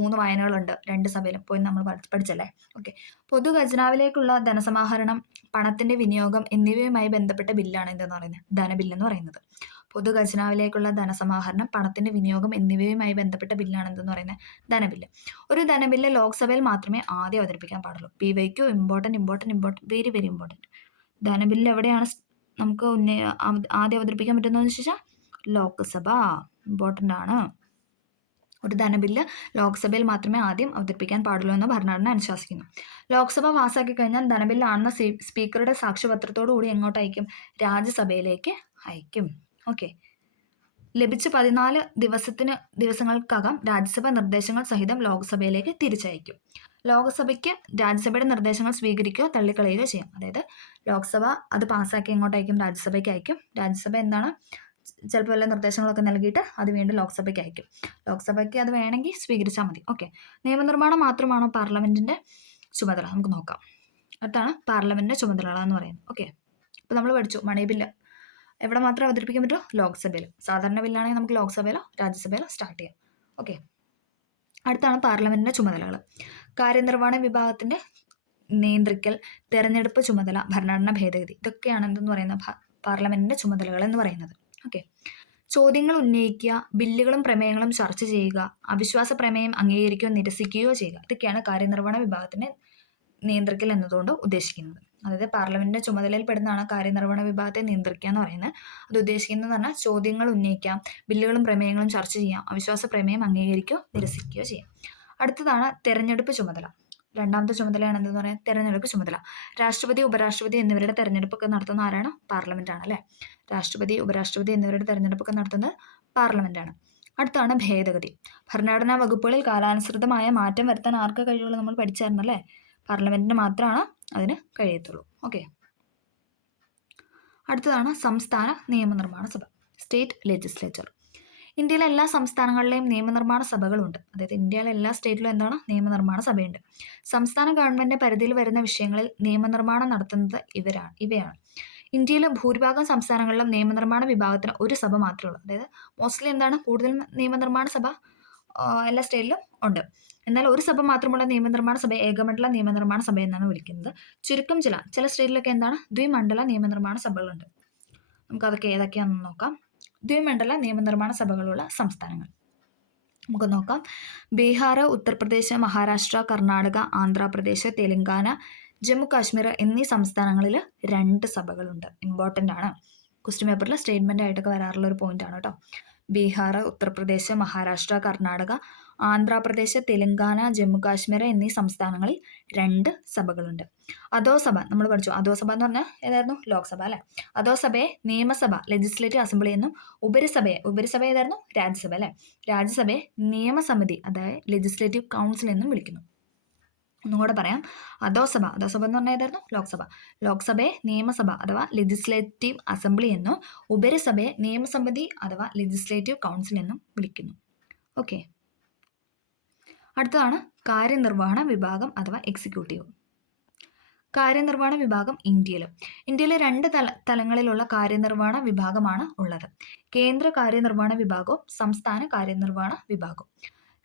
3 വായനകളുണ്ട് 2 സഭയിലും പോയി നമ്മൾ പഠിച്ചല്ലേ. ഓക്കെ, പൊതു ഖജനാവിലേക്കുള്ള ധനസമാഹരണം, പണത്തിന്റെ വിനിയോഗം എന്നിവയുമായി ബന്ധപ്പെട്ട ബില്ലാണ് എന്തെന്ന് പറയുന്നത് ധനബില്ലെന്ന് പറയുന്നത്. പൊതു ഖജനാവിലേക്കുള്ള ധനസമാഹരണം, പണത്തിന്റെ വിനിയോഗം എന്നിവയുമായി ബന്ധപ്പെട്ട ബില്ലാണ് എന്തെന്ന് പറയുന്നത് ധനബില്ല്. ഒരു ധനബില്ല് ലോക്സഭയിൽ മാത്രമേ ആദ്യം അവതരിപ്പിക്കാൻ പാടുള്ളൂ. PYQ important very very important. ധനബില്ല് എവിടെയാണ് നമുക്ക് ആദ്യം അവതരിപ്പിക്കാൻ പറ്റുന്നതെന്ന് വെച്ചാൽ ലോക്സഭ. ഇമ്പോർട്ടൻ്റ് ആണ്. ഒരു ധനബില്ല് ലോക്സഭയിൽ മാത്രമേ ആദ്യം അവതരിപ്പിക്കാൻ പാടുള്ളൂ എന്ന് ഭരണഘടന അനുശാസിക്കുന്നു. ലോക്സഭ പാസ്സാക്കി കഴിഞ്ഞാൽ ധനബില്ലാണെന്ന സ്പീക്കറുടെ സാക്ഷ്യപത്രത്തോടു കൂടി എങ്ങോട്ട് അയക്കും? രാജ്യസഭയിലേക്ക് അയക്കും. ഓക്കെ, ലഭിച്ച 14 ദിവസങ്ങൾക്കകം രാജ്യസഭ നിർദ്ദേശങ്ങൾ സഹിതം ലോക്സഭയിലേക്ക് തിരിച്ചയക്കും. ലോക്സഭയ്ക്ക് രാജ്യസഭയുടെ നിർദ്ദേശങ്ങൾ സ്വീകരിക്കുകയോ തള്ളിക്കളയുകയോ ചെയ്യാം. അതായത് ലോക്സഭ അത് പാസ്സാക്കി എങ്ങോട്ട് അയക്കും? രാജ്യസഭയ്ക്ക് അയക്കും. രാജ്യസഭ എന്താണ് ചിലപ്പോൾ വല്ല നിർദ്ദേശങ്ങളൊക്കെ നൽകിയിട്ട് അത് വീണ്ടും ലോക്സഭയ്ക്ക് അയക്കും. ലോക്സഭയ്ക്ക് അത് വേണമെങ്കിൽ സ്വീകരിച്ചാൽ മതി. ഓക്കെ, നിയമനിർമ്മാണം മാത്രമാണോ പാർലമെന്റിന്റെ ചുമതല? നമുക്ക് നോക്കാം. അതാണ് പാർലമെന്റിന്റെ ചുമതലകൾ എന്ന് പറയുന്നത്. ഓക്കെ, ഇപ്പോൾ നമ്മൾ പഠിച്ചു മണി ബില്ല് എവിടെ മാത്രം അവതരിപ്പിക്കാൻ പറ്റുമോ? ലോക്സഭയിൽ. സാധാരണ ബില്ലാണെങ്കിൽ നമുക്ക് ലോക്സഭയിലോ രാജ്യസഭയിലോ സ്റ്റാർട്ട് ചെയ്യാം. ഓക്കെ, അടുത്താണ് പാർലമെന്റിന്റെ ചുമതലകൾ. കാര്യനിർവഹണ വിഭാഗത്തിന്റെ നിയന്ത്രിക്കൽ, തെരഞ്ഞെടുപ്പ് ചുമതല, ഭരണഘടനാ ഭേദഗതി, ഇതൊക്കെയാണ് എന്തെന്ന് പറയുന്ന പാർലമെന്റിന്റെ ചുമതലകൾ എന്ന് പറയുന്നത്. ഓക്കെ. ചോദ്യങ്ങൾ ഉന്നയിക്കുക, ബില്ലുകളും പ്രമേയങ്ങളും ചർച്ച ചെയ്യുക, അവിശ്വാസ പ്രമേയം അംഗീകരിക്കുകയോ നിരസിക്കുകയോ ചെയ്യുക, ഇതൊക്കെയാണ് കാര്യനിർവഹണ വിഭാഗത്തിന്റെ നിയന്ത്രിക്കൽ എന്നതുകൊണ്ട് ഉദ്ദേശിക്കുന്നത്. അതായത് പാർലമെന്റിന്റെ ചുമതലയിൽ പെടുന്നതാണ് കാര്യനിർവഹണ വിഭാഗത്തെ നിയന്ത്രിക്കുക എന്ന് പറയുന്നത്. അത് ഉദ്ദേശിക്കുന്നത് പറഞ്ഞാൽ ചോദ്യങ്ങൾ ഉന്നയിക്കാം, ബില്ലുകളും പ്രമേയങ്ങളും ചർച്ച ചെയ്യാം, അവിശ്വാസ പ്രമേയം അംഗീകരിക്കുകയോ നിരസിക്കുകയോ ചെയ്യാം. അടുത്തതാണ് തെരഞ്ഞെടുപ്പ് ചുമതല. രണ്ടാമത്തെ ചുമതലയാണ് എന്തെന്ന് പറയാൻ, തെരഞ്ഞെടുപ്പ് ചുമതല. രാഷ്ട്രപതി, ഉപരാഷ്ട്രപതി എന്നിവരുടെ തെരഞ്ഞെടുപ്പൊക്കെ നടത്തുന്ന ആരാണ്? പാർലമെന്റ് ആണ് അല്ലെ. രാഷ്ട്രപതി, ഉപരാഷ്ട്രപതി എന്നിവരുടെ തെരഞ്ഞെടുപ്പൊക്കെ നടത്തുന്നത് പാർലമെന്റ് ആണ്. അടുത്താണ് ഭേദഗതി. ഭരണഘടനാ വകുപ്പുകളിൽ കാലാനുസൃതമായ മാറ്റം വരുത്താൻ ആർക്ക് കഴിയുള്ളൂ? നമ്മൾ പഠിച്ചായിരുന്നല്ലേ. പാർലമെന്റിന് മാത്രമാണ് അതിന് കഴിയത്തുള്ളൂ. ഓക്കെ. അടുത്തതാണ് സംസ്ഥാന നിയമനിർമ്മാണ സഭ, സ്റ്റേറ്റ് ലെജിസ്ലേച്ചർ. ഇന്ത്യയിലെ എല്ലാ സംസ്ഥാനങ്ങളിലെയും നിയമനിർമ്മാണ സഭകളുണ്ട്. അതായത് ഇന്ത്യയിലെ എല്ലാ സ്റ്റേറ്റിലും എന്താണ്? നിയമനിർമ്മാണ സഭയുണ്ട്. സംസ്ഥാന ഗവൺമെന്റിന്റെ പരിധിയിൽ വരുന്ന വിഷയങ്ങളിൽ നിയമനിർമ്മാണം നടത്തുന്നത് ഇവയാണ്. ഇന്ത്യയിലെ ഭൂരിഭാഗം സംസ്ഥാനങ്ങളിലും നിയമനിർമ്മാണ വിഭാഗത്തിന് ഒരു സഭ മാത്രമേ ഉള്ളൂ. അതായത് മോസ്റ്റ്ലി എന്താണ്, കൂടുതലും നിയമനിർമ്മാണ സഭ എല്ലാ സ്റ്റേറ്റിലും ഉണ്ട്. എന്നാൽ ഒരു സഭ മാത്രമുള്ള നിയമനിർമ്മാണ സഭ ഏകമണ്ഡല നിയമനിർമ്മാണ സഭ എന്നാണ് വിളിക്കുന്നത്. ചുരുക്കം ചില സ്റ്റേറ്റിലൊക്കെ എന്താണ്, ദ്വിമണ്ഡല നിയമനിർമ്മാണ സഭകളുണ്ട്. നമുക്ക് അതൊക്കെ ഏതൊക്കെയാണെന്ന് നോക്കാം. ദ്വിമണ്ഡല നിയമനിർമ്മാണ സഭകളുള്ള സംസ്ഥാനങ്ങൾ നമുക്ക് നോക്കാം. ബീഹാർ, ഉത്തർപ്രദേശ്, മഹാരാഷ്ട്ര, കർണാടക, ആന്ധ്രാപ്രദേശ്, തെലങ്കാന, ജമ്മു കാശ്മീർ എന്നീ സംസ്ഥാനങ്ങളിൽ 2 സഭകളുണ്ട്. ഇമ്പോർട്ടൻ്റ് ആണ്. ക്വസ്റ്റ്യൻ പേപ്പറിൽ സ്റ്റേറ്റ്മെൻ്റ് ആയിട്ടൊക്കെ വരാറുള്ള ഒരു പോയിന്റ് ആണ് കേട്ടോ. ബീഹാർ, ഉത്തർപ്രദേശ്, മഹാരാഷ്ട്ര, കർണാടക, ആന്ധ്രാപ്രദേശ്, തെലങ്കാന, ജമ്മു കാശ്മീർ എന്നീ സംസ്ഥാനങ്ങളിൽ 2 സഭകളുണ്ട്. അധോസഭ നമ്മൾ പഠിച്ചു. അധോസഭ എന്ന് പറഞ്ഞാൽ ഏതായിരുന്നു? ലോക്സഭ അല്ലെ. അധോസഭയെ നിയമസഭ, ലെജിസ്ലേറ്റീവ് അസംബ്ലി എന്നും ഉപരിസഭ ഏതായിരുന്നു? രാജ്യസഭ അല്ലെ. രാജ്യസഭയെ നിയമസമിതി, അതായത് ലെജിസ്ലേറ്റീവ് കൗൺസിൽ എന്നും വിളിക്കുന്നു. ഒന്നും കൂടെ പറയാം. അധോസഭ എന്ന് പറഞ്ഞാൽ ഏതായിരുന്നു? ലോക്സഭയെ നിയമസഭ അഥവാ ലെജിസ്ലേറ്റീവ് അസംബ്ലി എന്നും ഉപരിസഭയെ നിയമസമിതി അഥവാ ലെജിസ്ലേറ്റീവ് കൗൺസിൽ എന്നും വിളിക്കുന്നു. ഓക്കെ. അടുത്തതാണ് കാര്യനിർവഹണ വിഭാഗം അഥവാ എക്സിക്യൂട്ടീവ്. കാര്യനിർവഹണ വിഭാഗം ഇന്ത്യയിൽ 2 തലങ്ങളിലുള്ള കാര്യനിർവഹണ വിഭാഗമാണ് ഉള്ളത്. കേന്ദ്ര കാര്യനിർവഹണ വിഭാഗവും സംസ്ഥാന കാര്യനിർവഹണ വിഭാഗവും.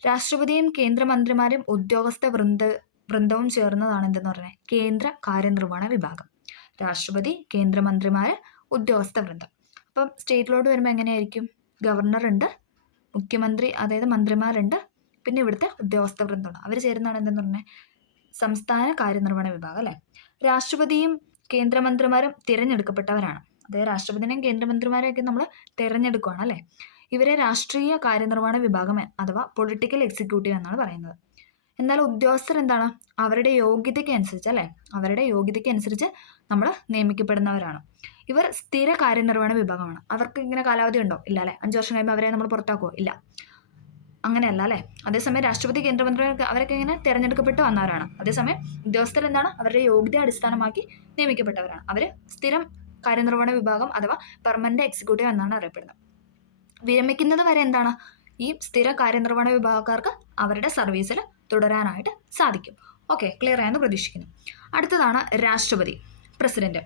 രാഷ്ട്രപതിയും കേന്ദ്രമന്ത്രിമാരും ഉദ്യോഗസ്ഥ വൃന്ദവും ചേർന്നതാണ് എന്തെന്ന് പറഞ്ഞാൽ കേന്ദ്ര കാര്യനിർവഹണ വിഭാഗം. രാഷ്ട്രപതി, കേന്ദ്രമന്ത്രിമാര്, ഉദ്യോഗസ്ഥ വൃന്ദം. അപ്പം സ്റ്റേറ്റിലോട്ട് വരുമ്പോൾ എങ്ങനെയായിരിക്കും? ഗവർണർ ഉണ്ട്, മുഖ്യമന്ത്രി അതായത് മന്ത്രിമാരുണ്ട്, പിന്നെ ഇവിടുത്തെ ഉദ്യോഗസ്ഥ വൃന്ദമാണ്. അവർ ചേരുന്നതാണ് എന്തെന്ന് പറഞ്ഞാൽ സംസ്ഥാന കാര്യനിർവഹണ വിഭാഗം അല്ലെ. രാഷ്ട്രപതിയും കേന്ദ്രമന്ത്രിമാരും തിരഞ്ഞെടുക്കപ്പെട്ടവരാണ്. അതായത് രാഷ്ട്രപതിനെയും കേന്ദ്രമന്ത്രിമാരെയൊക്കെ നമ്മൾ തിരഞ്ഞെടുക്കുകയാണ് അല്ലെ. ഇവരെ രാഷ്ട്രീയ കാര്യനിർവഹണ വിഭാഗം അഥവാ പൊളിറ്റിക്കൽ എക്സിക്യൂട്ടീവ് എന്നാണ് പറയുന്നത്. എന്നാൽ ഉദ്യോഗസ്ഥർ എന്താണ്? അവരുടെ യോഗ്യതയ്ക്ക് അനുസരിച്ച് നമ്മൾ നിയമിക്കപ്പെടുന്നവരാണ്. ഇവർ സ്ഥിര കാര്യനിർവഹണ വിഭാഗമാണ്. അവർക്ക് ഇങ്ങനെ കാലാവധി ഉണ്ടോ? ഇല്ല അല്ലെ. 5 വർഷം കഴിയുമ്പോൾ അവരെ നമ്മൾ പുറത്താക്കുമോ? ഇല്ല. അങ്ങനെയല്ല അല്ലെ. അതേസമയം രാഷ്ട്രപതി, കേന്ദ്രമന്ത്രി അവരൊക്കെ ഇങ്ങനെ തിരഞ്ഞെടുക്കപ്പെട്ട് വന്നവരാണ്. അതേസമയം ഉദ്യോഗസ്ഥർ എന്താണ്? അവരുടെ യോഗ്യത അടിസ്ഥാനമാക്കി നിയമിക്കപ്പെട്ടവരാണ്. അവർ സ്ഥിരം കാര്യനിർവഹണ വിഭാഗം അഥവാ പെർമനന്റ് എക്സിക്യൂട്ടീവ് എന്നാണ് അറിയപ്പെടുന്നത്. വിരമിക്കുന്നത് വരെ എന്താണ്? ഈ സ്ഥിര കാര്യനിർവഹണ വിഭാഗക്കാർക്ക് അവരുടെ സർവീസിൽ തുടരാനായിട്ട് സാധിക്കും. ഓക്കെ, ക്ലിയർ ആയെന്ന് പ്രതീക്ഷിക്കുന്നു. അടുത്തതാണ് രാഷ്ട്രപതി, പ്രസിഡന്റ്.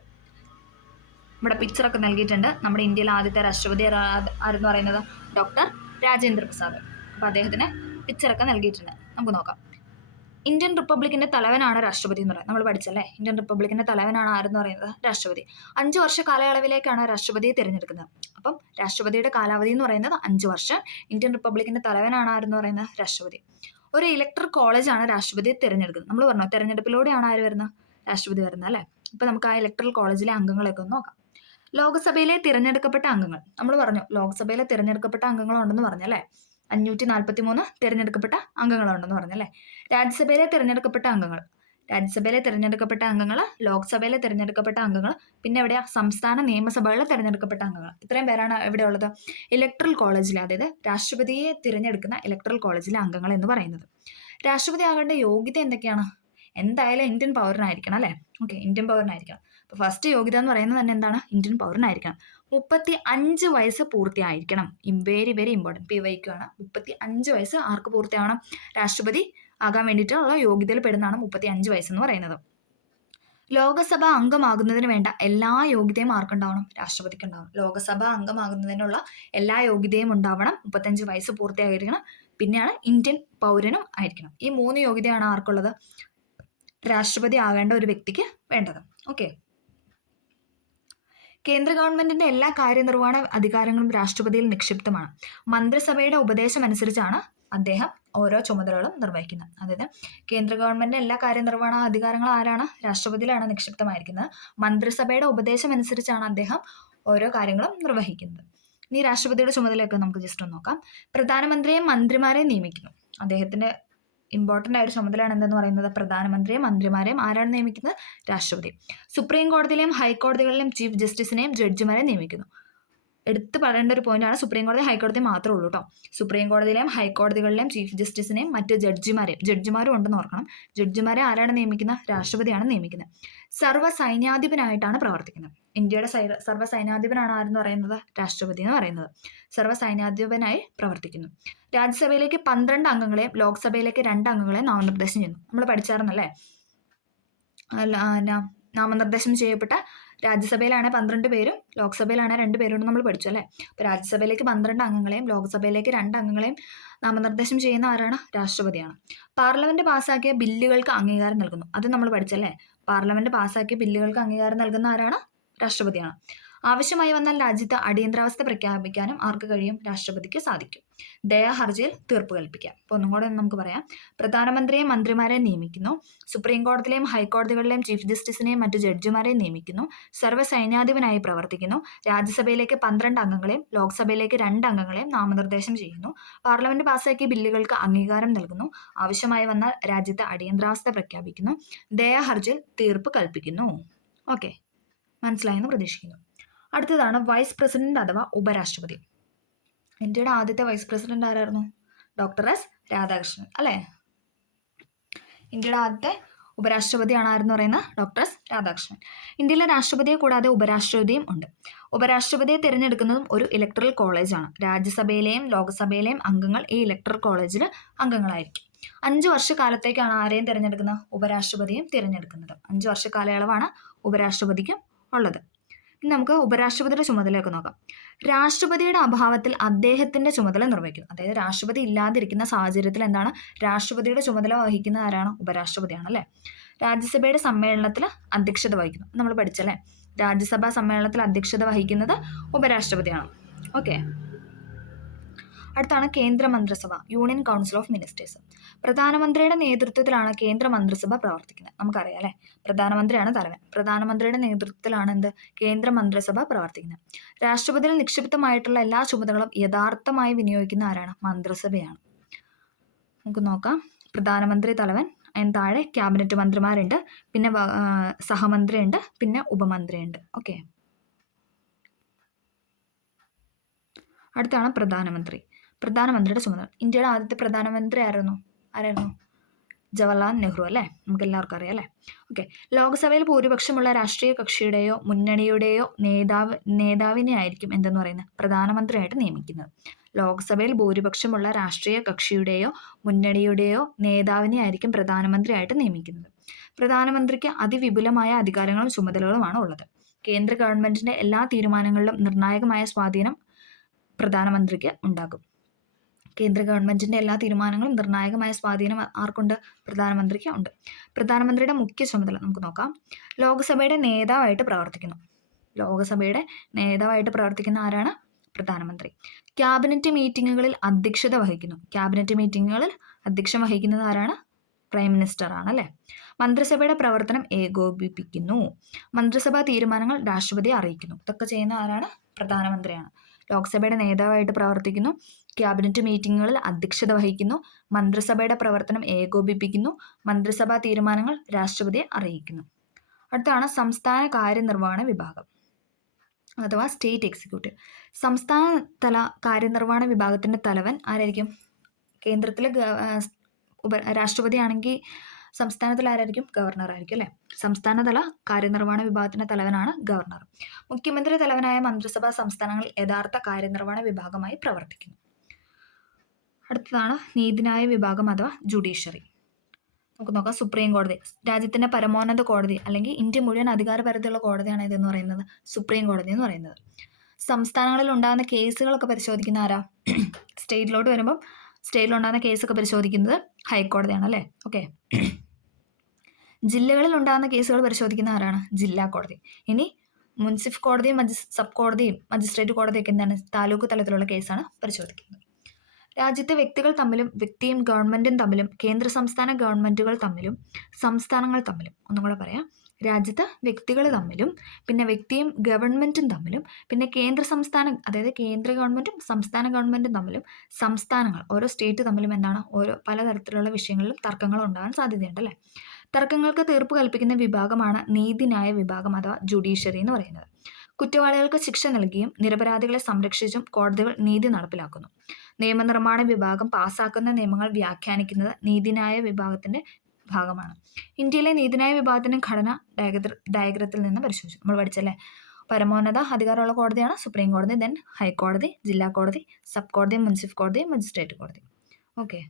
ഇവിടെ പിക്ചറൊക്കെ നൽകിയിട്ടുണ്ട്. നമ്മുടെ ഇന്ത്യയിലെ ആദ്യത്തെ രാഷ്ട്രപതി ആരെന്ന് പറയുന്നത് ഡോക്ടർ രാജേന്ദ്ര പ്രസാദ്. അപ്പോൾ അദ്ദേഹത്തിന് പിക്ചറൊക്കെ നൽകിയിട്ടുണ്ട്. നമുക്ക് നോക്കാം. ഇന്ത്യൻ റിപ്പബ്ലിക്കിന്റെ തലവനാണ് രാഷ്ട്രപതി എന്ന് പറയുന്നത്. നമ്മൾ പഠിച്ചല്ലേ. ഇന്ത്യൻ റിപ്പബ്ലിക്കിന്റെ തലവനാണ് ആരെന്ന് പറയുന്നത്? രാഷ്ട്രപതി. 5 വർഷ കാലയളവിലേക്കാണ് രാഷ്ട്രപതിയെ തിരഞ്ഞെടുക്കുന്നത്. അപ്പം രാഷ്ട്രപതിയുടെ കാലാവധി എന്ന് പറയുന്നത് 5 വർഷം. ഇന്ത്യൻ റിപ്പബ്ലിക്കിന്റെ തലവനാണ് ആരെന്ന് പറയുന്നത്? രാഷ്ട്രപതി. ഒരു ഇലക്ടറൽ കോളേജാണ് രാഷ്ട്രപതിയെ തിരഞ്ഞെടുക്കുന്നത്. നമ്മൾ പറഞ്ഞു തെരഞ്ഞെടുപ്പിലൂടെയാണ് ആര് വരുന്നത്? രാഷ്ട്രപതി വരുന്നത് അല്ലേ. ഇപ്പം നമുക്ക് ആ ഇലക്ടറൽ കോളേജിലെ അംഗങ്ങളെയൊക്കെ ഒന്ന് നോക്കാം. ലോക്സഭയിലെ തിരഞ്ഞെടുക്കപ്പെട്ട അംഗങ്ങൾ നമ്മൾ പറഞ്ഞു. ലോക്സഭയിലെ തിരഞ്ഞെടുക്കപ്പെട്ട അംഗങ്ങളുണ്ടെന്ന് പറഞ്ഞല്ലേ. 543 തിരഞ്ഞെടുക്കപ്പെട്ട അംഗങ്ങളുണ്ടെന്ന് പറഞ്ഞല്ലേ. രാജ്യസഭയിലെ തിരഞ്ഞെടുക്കപ്പെട്ട അംഗങ്ങൾ, ലോക്സഭയിലെ തിരഞ്ഞെടുക്കപ്പെട്ട അംഗങ്ങൾ, പിന്നെ എവിടെയാ? സംസ്ഥാന നിയമസഭകളിലെ തിരഞ്ഞെടുക്കപ്പെട്ട അംഗങ്ങൾ. ഇത്രയും പേരാണ് എവിടെ ഉള്ളത്? ഇലക്ടറൽ കോളേജിലെ, അതായത് രാഷ്ട്രപതിയെ തിരഞ്ഞെടുക്കുന്ന ഇലക്ടറൽ കോളേജിലെ അംഗങ്ങൾ എന്ന് പറയുന്നത്. രാഷ്ട്രപതി ആകേണ്ട യോഗ്യത എന്തൊക്കെയാണ്? എന്തായാലും ഇന്ത്യൻ പൗരനായിരിക്കണം അല്ലേ. ഓക്കെ, ഇന്ത്യൻ പൗരനായിരിക്കണം. അപ്പോൾ ഫസ്റ്റ് യോഗ്യത എന്ന് പറയുന്നത് തന്നെ എന്താണ്? ഇന്ത്യൻ പൗരനായിരിക്കണം. 35 വയസ്സ് പൂർത്തിയായിരിക്കണം. Very very important. PYQ ആണ്. 35 വയസ്സ് ആർക്ക് പൂർത്തിയാവണം? രാഷ്ട്രപതി ആകാൻ വേണ്ടിയിട്ടുള്ള യോഗ്യതയിൽ പെടുന്നതാണ് 35 വയസ്സെന്ന് പറയുന്നത്. ലോകസഭ അംഗമാകുന്നതിന് വേണ്ട എല്ലാ യോഗ്യതയും ആർക്കുണ്ടാവണം? രാഷ്ട്രപതിക്ക് ഉണ്ടാവണം. ലോകസഭ അംഗമാകുന്നതിനുള്ള എല്ലാ യോഗ്യതയും ഉണ്ടാവണം. 35 വയസ്സ് പൂർത്തിയായിരിക്കണം. പിന്നെയാണ് ഇന്ത്യൻ പൗരനും ആയിരിക്കണം. ഈ 3 യോഗ്യതയാണ് ആർക്കുള്ളത്? രാഷ്ട്രപതി ആകേണ്ട ഒരു വ്യക്തിക്ക് വേണ്ടത്. ഓക്കെ. കേന്ദ്ര ഗവൺമെന്റിന്റെ എല്ലാ കാര്യനിർവഹണ അധികാരങ്ങളും രാഷ്ട്രപതിയിൽ നിക്ഷിപ്തമാണ്. മന്ത്രിസഭയുടെ ഉപദേശം അനുസരിച്ചാണ് അദ്ദേഹം ഓരോ ചുമതലകളും നിർവഹിക്കുന്നത്. അതായത് കേന്ദ്ര ഗവൺമെന്റിന്റെ എല്ലാ കാര്യനിർവഹണ അധികാരങ്ങളും ആരാണ്? രാഷ്ട്രപതിയിലാണ് നിക്ഷിപ്തമായിരിക്കുന്നത്. മന്ത്രിസഭയുടെ ഉപദേശം അനുസരിച്ചാണ് അദ്ദേഹം ഓരോ കാര്യങ്ങളും നിർവഹിക്കുന്നത്. ഇനി രാഷ്ട്രപതിയുടെ ചുമതലയൊക്കെ നമുക്ക് ജസ്റ്റ് ഒന്ന് നോക്കാം. പ്രധാനമന്ത്രിയെയും മന്ത്രിമാരെയും നിയമിക്കുന്നു. അദ്ദേഹത്തിന്റെ ഇമ്പോർട്ടൻ്റ് ആയ ഒരു ചുമതലയാണ് എന്തെന്ന് പറയുന്നത്? പ്രധാനമന്ത്രിയെയും മന്ത്രിമാരെയും ആരാണ് നിയമിക്കുന്നത്? രാഷ്ട്രപതി. സുപ്രീം കോടതിയിലെയും ഹൈക്കോടതികളിലെയും ചീഫ് ജസ്റ്റിസിനെയും ജഡ്ജിമാരെ നിയമിക്കുന്നു. എടുത്ത് പറയേണ്ട ഒരു പോയിന്റാണ് സുപ്രീം കോടതി ഹൈക്കോടതി മാത്രമേ ഉള്ളൂ കേട്ടോ. സുപ്രീം കോടതിയിലെയും ഹൈക്കോടതികളിലെയും ചീഫ് ജസ്റ്റിസിനെയും മറ്റ് ജഡ്ജിമാരും ഉണ്ടെന്ന് ഓർക്കണം. ജഡ്ജിമാരെ ആരാണ് നിയമിക്കുന്നത്? രാഷ്ട്രപതിയാണ് നിയമിക്കുന്നത്. സർവ്വ സൈന്യാധിപനായിട്ടാണ് പ്രവർത്തിക്കുന്നത്. ഇന്ത്യയുടെ സർവ്വ സൈന്യാധിപനാണ് ആരെന്ന് പറയുന്നത്? രാഷ്ട്രപതി എന്ന് പറയുന്നത്. സർവ്വ സൈന്യാധിപനായി പ്രവർത്തിക്കുന്നു. രാജ്യസഭയിലേക്ക് 12 അംഗങ്ങളെയും ലോക്സഭയിലേക്ക് 2 അംഗങ്ങളെയും നാമനിർദ്ദേശം ചെയ്യുന്നു. നമ്മൾ പഠിച്ചായിരുന്നല്ലേ? നാമനിർദ്ദേശം ചെയ്യപ്പെട്ട രാജ്യസഭയിലാണ് 12 പേരും ലോക്സഭയിലാണ് 2 പേരും നമ്മൾ പഠിച്ചു അല്ലേ? അപ്പോൾ രാജ്യസഭയിലേക്ക് 12 അംഗങ്ങളെയും ലോക്സഭയിലേക്ക് 2 അംഗങ്ങളെയും നാമനിർദ്ദേശം ചെയ്യുന്ന ആരാണ്? രാഷ്ട്രപതിയാണ്. പാർലമെന്റ് പാസ്സാക്കിയ ബില്ലുകൾക്ക് അംഗീകാരം നൽകുന്നു. അത് നമ്മൾ പഠിച്ചല്ലേ? പാർലമെന്റ് പാസ്സാക്കിയ ബില്ലുകൾക്ക് അംഗീകാരം നൽകുന്ന ആരാണ്? രാഷ്ട്രപതിയാണ്. ആവശ്യമായി വന്നാൽ രാജ്യത്ത് അടിയന്തരാവസ്ഥ പ്രഖ്യാപിക്കാനും ആർക്ക് കഴിയും? രാഷ്ട്രപതിക്ക് സാധിക്കും. ദയാഹർജിയിൽ തീർപ്പ് കൽപ്പിക്കാം. അപ്പോൾ ഒന്നും കൂടെ നമുക്ക് പറയാം. പ്രധാനമന്ത്രിയെയും മന്ത്രിമാരെയും നിയമിക്കുന്നു. സുപ്രീം കോടതിയിലെയും ഹൈക്കോടതികളിലെയും ചീഫ് ജസ്റ്റിസിനെയും മറ്റു ജഡ്ജിമാരെയും നിയമിക്കുന്നു. സർവ്വ സൈന്യാധിപനായി പ്രവർത്തിക്കുന്നു. രാജ്യസഭയിലേക്ക് 12 അംഗങ്ങളെയും ലോക്സഭയിലേക്ക് 2 അംഗങ്ങളെയും നാമനിർദ്ദേശം ചെയ്യുന്നു. പാർലമെന്റ് പാസ്സാക്കിയ ബില്ലുകൾക്ക് അംഗീകാരം നൽകുന്നു. ആവശ്യമായി വന്നാൽ രാജ്യത്ത് അടിയന്തരാവസ്ഥ പ്രഖ്യാപിക്കുന്നു. ദയാഹർജിയിൽ തീർപ്പ് കൽപ്പിക്കുന്നു. ഓക്കെ, മനസ്സിലായെന്ന് പ്രതീക്ഷിക്കുന്നു. അടുത്തതാണ് വൈസ് പ്രസിഡന്റ് അഥവാ ഉപരാഷ്ട്രപതി. ഇന്ത്യയുടെ ആദ്യത്തെ വൈസ് പ്രസിഡന്റ് ആരായിരുന്നു? ഡോക്ടർ എസ് രാധാകൃഷ്ണൻ അല്ലേ? ഇന്ത്യയുടെ ആദ്യത്തെ ഉപരാഷ്ട്രപതിയാണ് ആരെന്ന് പറയുന്നത്? Doctor S Radhakrishnan. ഇന്ത്യയിലെ രാഷ്ട്രപതിയെ കൂടാതെ ഉപരാഷ്ട്രപതിയും ഉണ്ട്. ഉപരാഷ്ട്രപതിയെ തിരഞ്ഞെടുക്കുന്നതും ഒരു ഇലക്ടറൽ കോളേജാണ്. രാജ്യസഭയിലെയും ലോക്സഭയിലെയും അംഗങ്ങൾ ഈ ഇലക്ടറൽ കോളേജിൽ അംഗങ്ങളായിരിക്കും. 5 വർഷക്കാലത്തേക്കാണ് ആരെയും തിരഞ്ഞെടുക്കുന്നത്? ഉപരാഷ്ട്രപതിയും തിരഞ്ഞെടുക്കുന്നത്. 5 വർഷ കാലയളവാണ് ഉപരാഷ്ട്രപതിക്കും ഉള്ളത്. ഇനി നമുക്ക് ഉപരാഷ്ട്രപതിയുടെ ചുമതലയൊക്കെ നോക്കാം. രാഷ്ട്രപതിയുടെ അഭാവത്തിൽ അദ്ദേഹത്തിന്റെ ചുമതല നിർവഹിക്കുന്നു. അതായത് രാഷ്ട്രപതി ഇല്ലാതിരിക്കുന്ന സാഹചര്യത്തിൽ എന്താണ്? രാഷ്ട്രപതിയുടെ ചുമതല വഹിക്കുന്ന ആരാണ്? ഉപരാഷ്ട്രപതിയാണ് അല്ലേ? രാജ്യസഭയുടെ സമ്മേളനത്തിൽ അധ്യക്ഷത വഹിക്കുന്നു. നമ്മൾ പഠിച്ചല്ലേ? രാജ്യസഭാ സമ്മേളനത്തിൽ അധ്യക്ഷത വഹിക്കുന്നത് ഉപരാഷ്ട്രപതിയാണ്. ഓക്കെ. അടുത്താണ് കേന്ദ്ര മന്ത്രിസഭ, യൂണിയൻ കൗൺസിൽ ഓഫ് മിനിസ്റ്റേഴ്സ്. പ്രധാനമന്ത്രിയുടെ നേതൃത്വത്തിലാണ് കേന്ദ്ര മന്ത്രിസഭ പ്രവർത്തിക്കുന്നത്. നമുക്കറിയാം അല്ലേ? പ്രധാനമന്ത്രിയാണ് തലവൻ. പ്രധാനമന്ത്രിയുടെ നേതൃത്വത്തിലാണ് കേന്ദ്ര മന്ത്രിസഭ പ്രവർത്തിക്കുന്നത്. രാഷ്ട്രപതിയിൽ നിക്ഷിപ്തമായിട്ടുള്ള എല്ലാ ചുമതലകളും യഥാർത്ഥമായി വിനിയോഗിക്കുന്ന ആരാണ്? മന്ത്രിസഭയാണ്. നമുക്ക് നോക്കാം. പ്രധാനമന്ത്രി തലവൻ, അതിന് താഴെ ക്യാബിനറ്റ് മന്ത്രിമാരുണ്ട്, പിന്നെ സഹമന്ത്രിയുണ്ട്, പിന്നെ ഉപമന്ത്രിയുണ്ട്. ഓക്കെ. അടുത്താണ് പ്രധാനമന്ത്രിയുടെ ചുമതല. ഇന്ത്യയുടെ ആദ്യത്തെ പ്രധാനമന്ത്രി ആരായിരുന്നു? ജവഹർലാൽ നെഹ്റു അല്ലേ? നമുക്ക് എല്ലാവർക്കും അറിയാം അല്ലേ? ഓക്കെ. ലോക്സഭയിൽ ഭൂരിപക്ഷമുള്ള രാഷ്ട്രീയ കക്ഷിയുടെയോ മുന്നണിയുടെയോ നേതാവിനെ ആയിരിക്കും എന്തെന്ന് പറയുന്നത്? പ്രധാനമന്ത്രിയായിട്ട് നിയമിക്കുന്നത്. ലോക്സഭയിൽ ഭൂരിപക്ഷമുള്ള രാഷ്ട്രീയ കക്ഷിയുടെയോ മുന്നണിയുടെയോ നേതാവിനെ ആയിരിക്കും പ്രധാനമന്ത്രിയായിട്ട് നിയമിക്കുന്നത്. പ്രധാനമന്ത്രിക്ക് അതിവിപുലമായ അധികാരങ്ങളും ചുമതലകളുമാണ് ഉള്ളത്. കേന്ദ്ര ഗവൺമെന്റിന്റെ എല്ലാ തീരുമാനങ്ങളിലും നിർണായകമായ സ്വാധീനം പ്രധാനമന്ത്രിക്ക് ഉണ്ടാകും. കേന്ദ്ര ഗവൺമെന്റിന്റെ എല്ലാ തീരുമാനങ്ങളും നിർണായകമായ സ്വാധീനം ആർക്കുണ്ട്? പ്രധാനമന്ത്രിക്ക് ഉണ്ട്. പ്രധാനമന്ത്രിയുടെ മുഖ്യ ചുമതല നമുക്ക് നോക്കാം. ലോക്സഭയുടെ നേതാവായിട്ട് പ്രവർത്തിക്കുന്ന ആരാണ്? പ്രധാനമന്ത്രി. ക്യാബിനറ്റ് മീറ്റിങ്ങുകളിൽ അധ്യക്ഷത വഹിക്കുന്നു. അധ്യക്ഷം വഹിക്കുന്നത് ആരാണ്? പ്രൈം മിനിസ്റ്റർ ആണ് അല്ലേ? മന്ത്രിസഭയുടെ പ്രവർത്തനം ഏകോപിപ്പിക്കുന്നു. മന്ത്രിസഭാ തീരുമാനങ്ങൾ രാഷ്ട്രപതിയെ അറിയിക്കുന്നു. ഇതൊക്കെ ചെയ്യുന്ന ആരാണ്? പ്രധാനമന്ത്രിയാണ്. ലോക്സഭയുടെ നേതാവായിട്ട് പ്രവർത്തിക്കുന്നു. ക്യാബിനറ്റ് മീറ്റിങ്ങുകളിൽ അധ്യക്ഷത വഹിക്കുന്നു. മന്ത്രിസഭയുടെ പ്രവർത്തനം ഏകോപിപ്പിക്കുന്നു. മന്ത്രിസഭാ തീരുമാനങ്ങൾ രാഷ്ട്രപതിയെ അറിയിക്കുന്നു. അടുത്താണ് സംസ്ഥാന കാര്യനിർവഹണ വിഭാഗം അഥവാ സ്റ്റേറ്റ് എക്സിക്യൂട്ടീവ്. സംസ്ഥാന തല കാര്യനിർവഹണ വിഭാഗത്തിന്റെ തലവൻ ആരായിരിക്കും? കേന്ദ്രത്തിലെ രാഷ്ട്രപതിയാണെങ്കിൽ സംസ്ഥാനത്തിൽ ആരായിരിക്കും? ഗവർണർ ആയിരിക്കും അല്ലേ? സംസ്ഥാനതല കാര്യനിർവഹണ വിഭാഗത്തിന്റെ തലവനാണ് ഗവർണർ. മുഖ്യമന്ത്രി തലവനായ മന്ത്രിസഭ സംസ്ഥാനങ്ങളിൽ യഥാർത്ഥ കാര്യനിർവഹണ വിഭാഗമായി പ്രവർത്തിക്കുന്നു. അടുത്തതാണ് നീതിന്യായ വിഭാഗം അഥവാ ജുഡീഷ്യറി. നമുക്ക് നോക്കാം. സുപ്രീം കോടതി, രാജ്യത്തിന്റെ പരമോന്നത കോടതി അല്ലെങ്കിൽ ഇന്ത്യ മുഴുവൻ അധികാര പരിധിയുള്ള കോടതിയാണ് ഇതെന്ന് പറയുന്നത് സുപ്രീം കോടതി എന്ന് പറയുന്നത്. സംസ്ഥാനങ്ങളിൽ ഉണ്ടാകുന്ന കേസുകളൊക്കെ പരിശോധിക്കുന്ന ആരാ? സ്റ്റേറ്റിലോട്ട് വരുമ്പം സ്റ്റേറ്റിലുണ്ടാകുന്ന കേസൊക്കെ പരിശോധിക്കുന്നത് ഹൈക്കോടതിയാണ് അല്ലേ. ഓക്കെ, ജില്ലകളിൽ ഉണ്ടാകുന്ന കേസുകൾ പരിശോധിക്കുന്ന ആരാണ്? ജില്ലാ കോടതി. ഇനി മുൻസിഫ് കോടതിയും സബ് കോടതിയും മജിസ്ട്രേറ്റ് കോടതിയൊക്കെ എന്താണ്? താലൂക്ക് തലത്തിലുള്ള കേസാണ് പരിശോധിക്കുന്നത്. രാജ്യത്തെ വ്യക്തികൾ തമ്മിലും വ്യക്തിയും ഗവൺമെൻറ്റും തമ്മിലും കേന്ദ്ര സംസ്ഥാന ഗവൺമെൻറ്റുകൾ തമ്മിലും സംസ്ഥാനങ്ങൾ തമ്മിലും, ഒന്നും കൂടെ പറയാം, രാജ്യത്ത് വ്യക്തികൾ തമ്മിലും പിന്നെ വ്യക്തിയും ഗവൺമെൻറ്റും തമ്മിലും പിന്നെ കേന്ദ്ര സംസ്ഥാനം, അതായത് കേന്ദ്ര ഗവൺമെൻറ്റും സംസ്ഥാന ഗവൺമെൻറ്റും തമ്മിലും സംസ്ഥാനങ്ങൾ ഓരോ സ്റ്റേറ്റ് തമ്മിലും എന്താണ് ഓരോ പലതരത്തിലുള്ള വിഷയങ്ങളിലും തർക്കങ്ങൾ ഉണ്ടാകാൻ സാധ്യതയുണ്ട് അല്ലേ. തർക്കങ്ങൾക്ക് തീർപ്പ് കൽപ്പിക്കുന്ന വിഭാഗമാണ് നീതിന്യായ വിഭാഗം അഥവാ ജുഡീഷ്യറി എന്ന് പറയുന്നത്. കുറ്റവാളികൾക്ക് ശിക്ഷ നൽകിയും നിരപരാധികളെ സംരക്ഷിച്ചും കോടതികൾ നീതി നടപ്പിലാക്കുന്നു. നിയമനിർമ്മാണ വിഭാഗം പാസാക്കുന്ന നിയമങ്ങൾ വ്യാഖ്യാനിക്കുന്നത് നീതിന്യായ വിഭാഗത്തിന്റെ ഭാഗമാണ്. ഇന്ത്യയിലെ നീതിന്യായ വിഭാഗത്തിന്റെ ഘടന ഡയഗ്രത്തിൽ നിന്ന് പരിശോധിച്ചു. നമ്മൾ പഠിച്ചല്ലേ, പരമോന്നത അധികാരമുള്ള കോടതിയാണ് സുപ്രീം കോടതി, ദെൻ ഹൈക്കോടതി, ജില്ലാ കോടതി, സബ് കോടതി, മുൻസിഫ് കോടതി, മജിസ്ട്രേറ്റ് കോടതി. ഓക്കെ,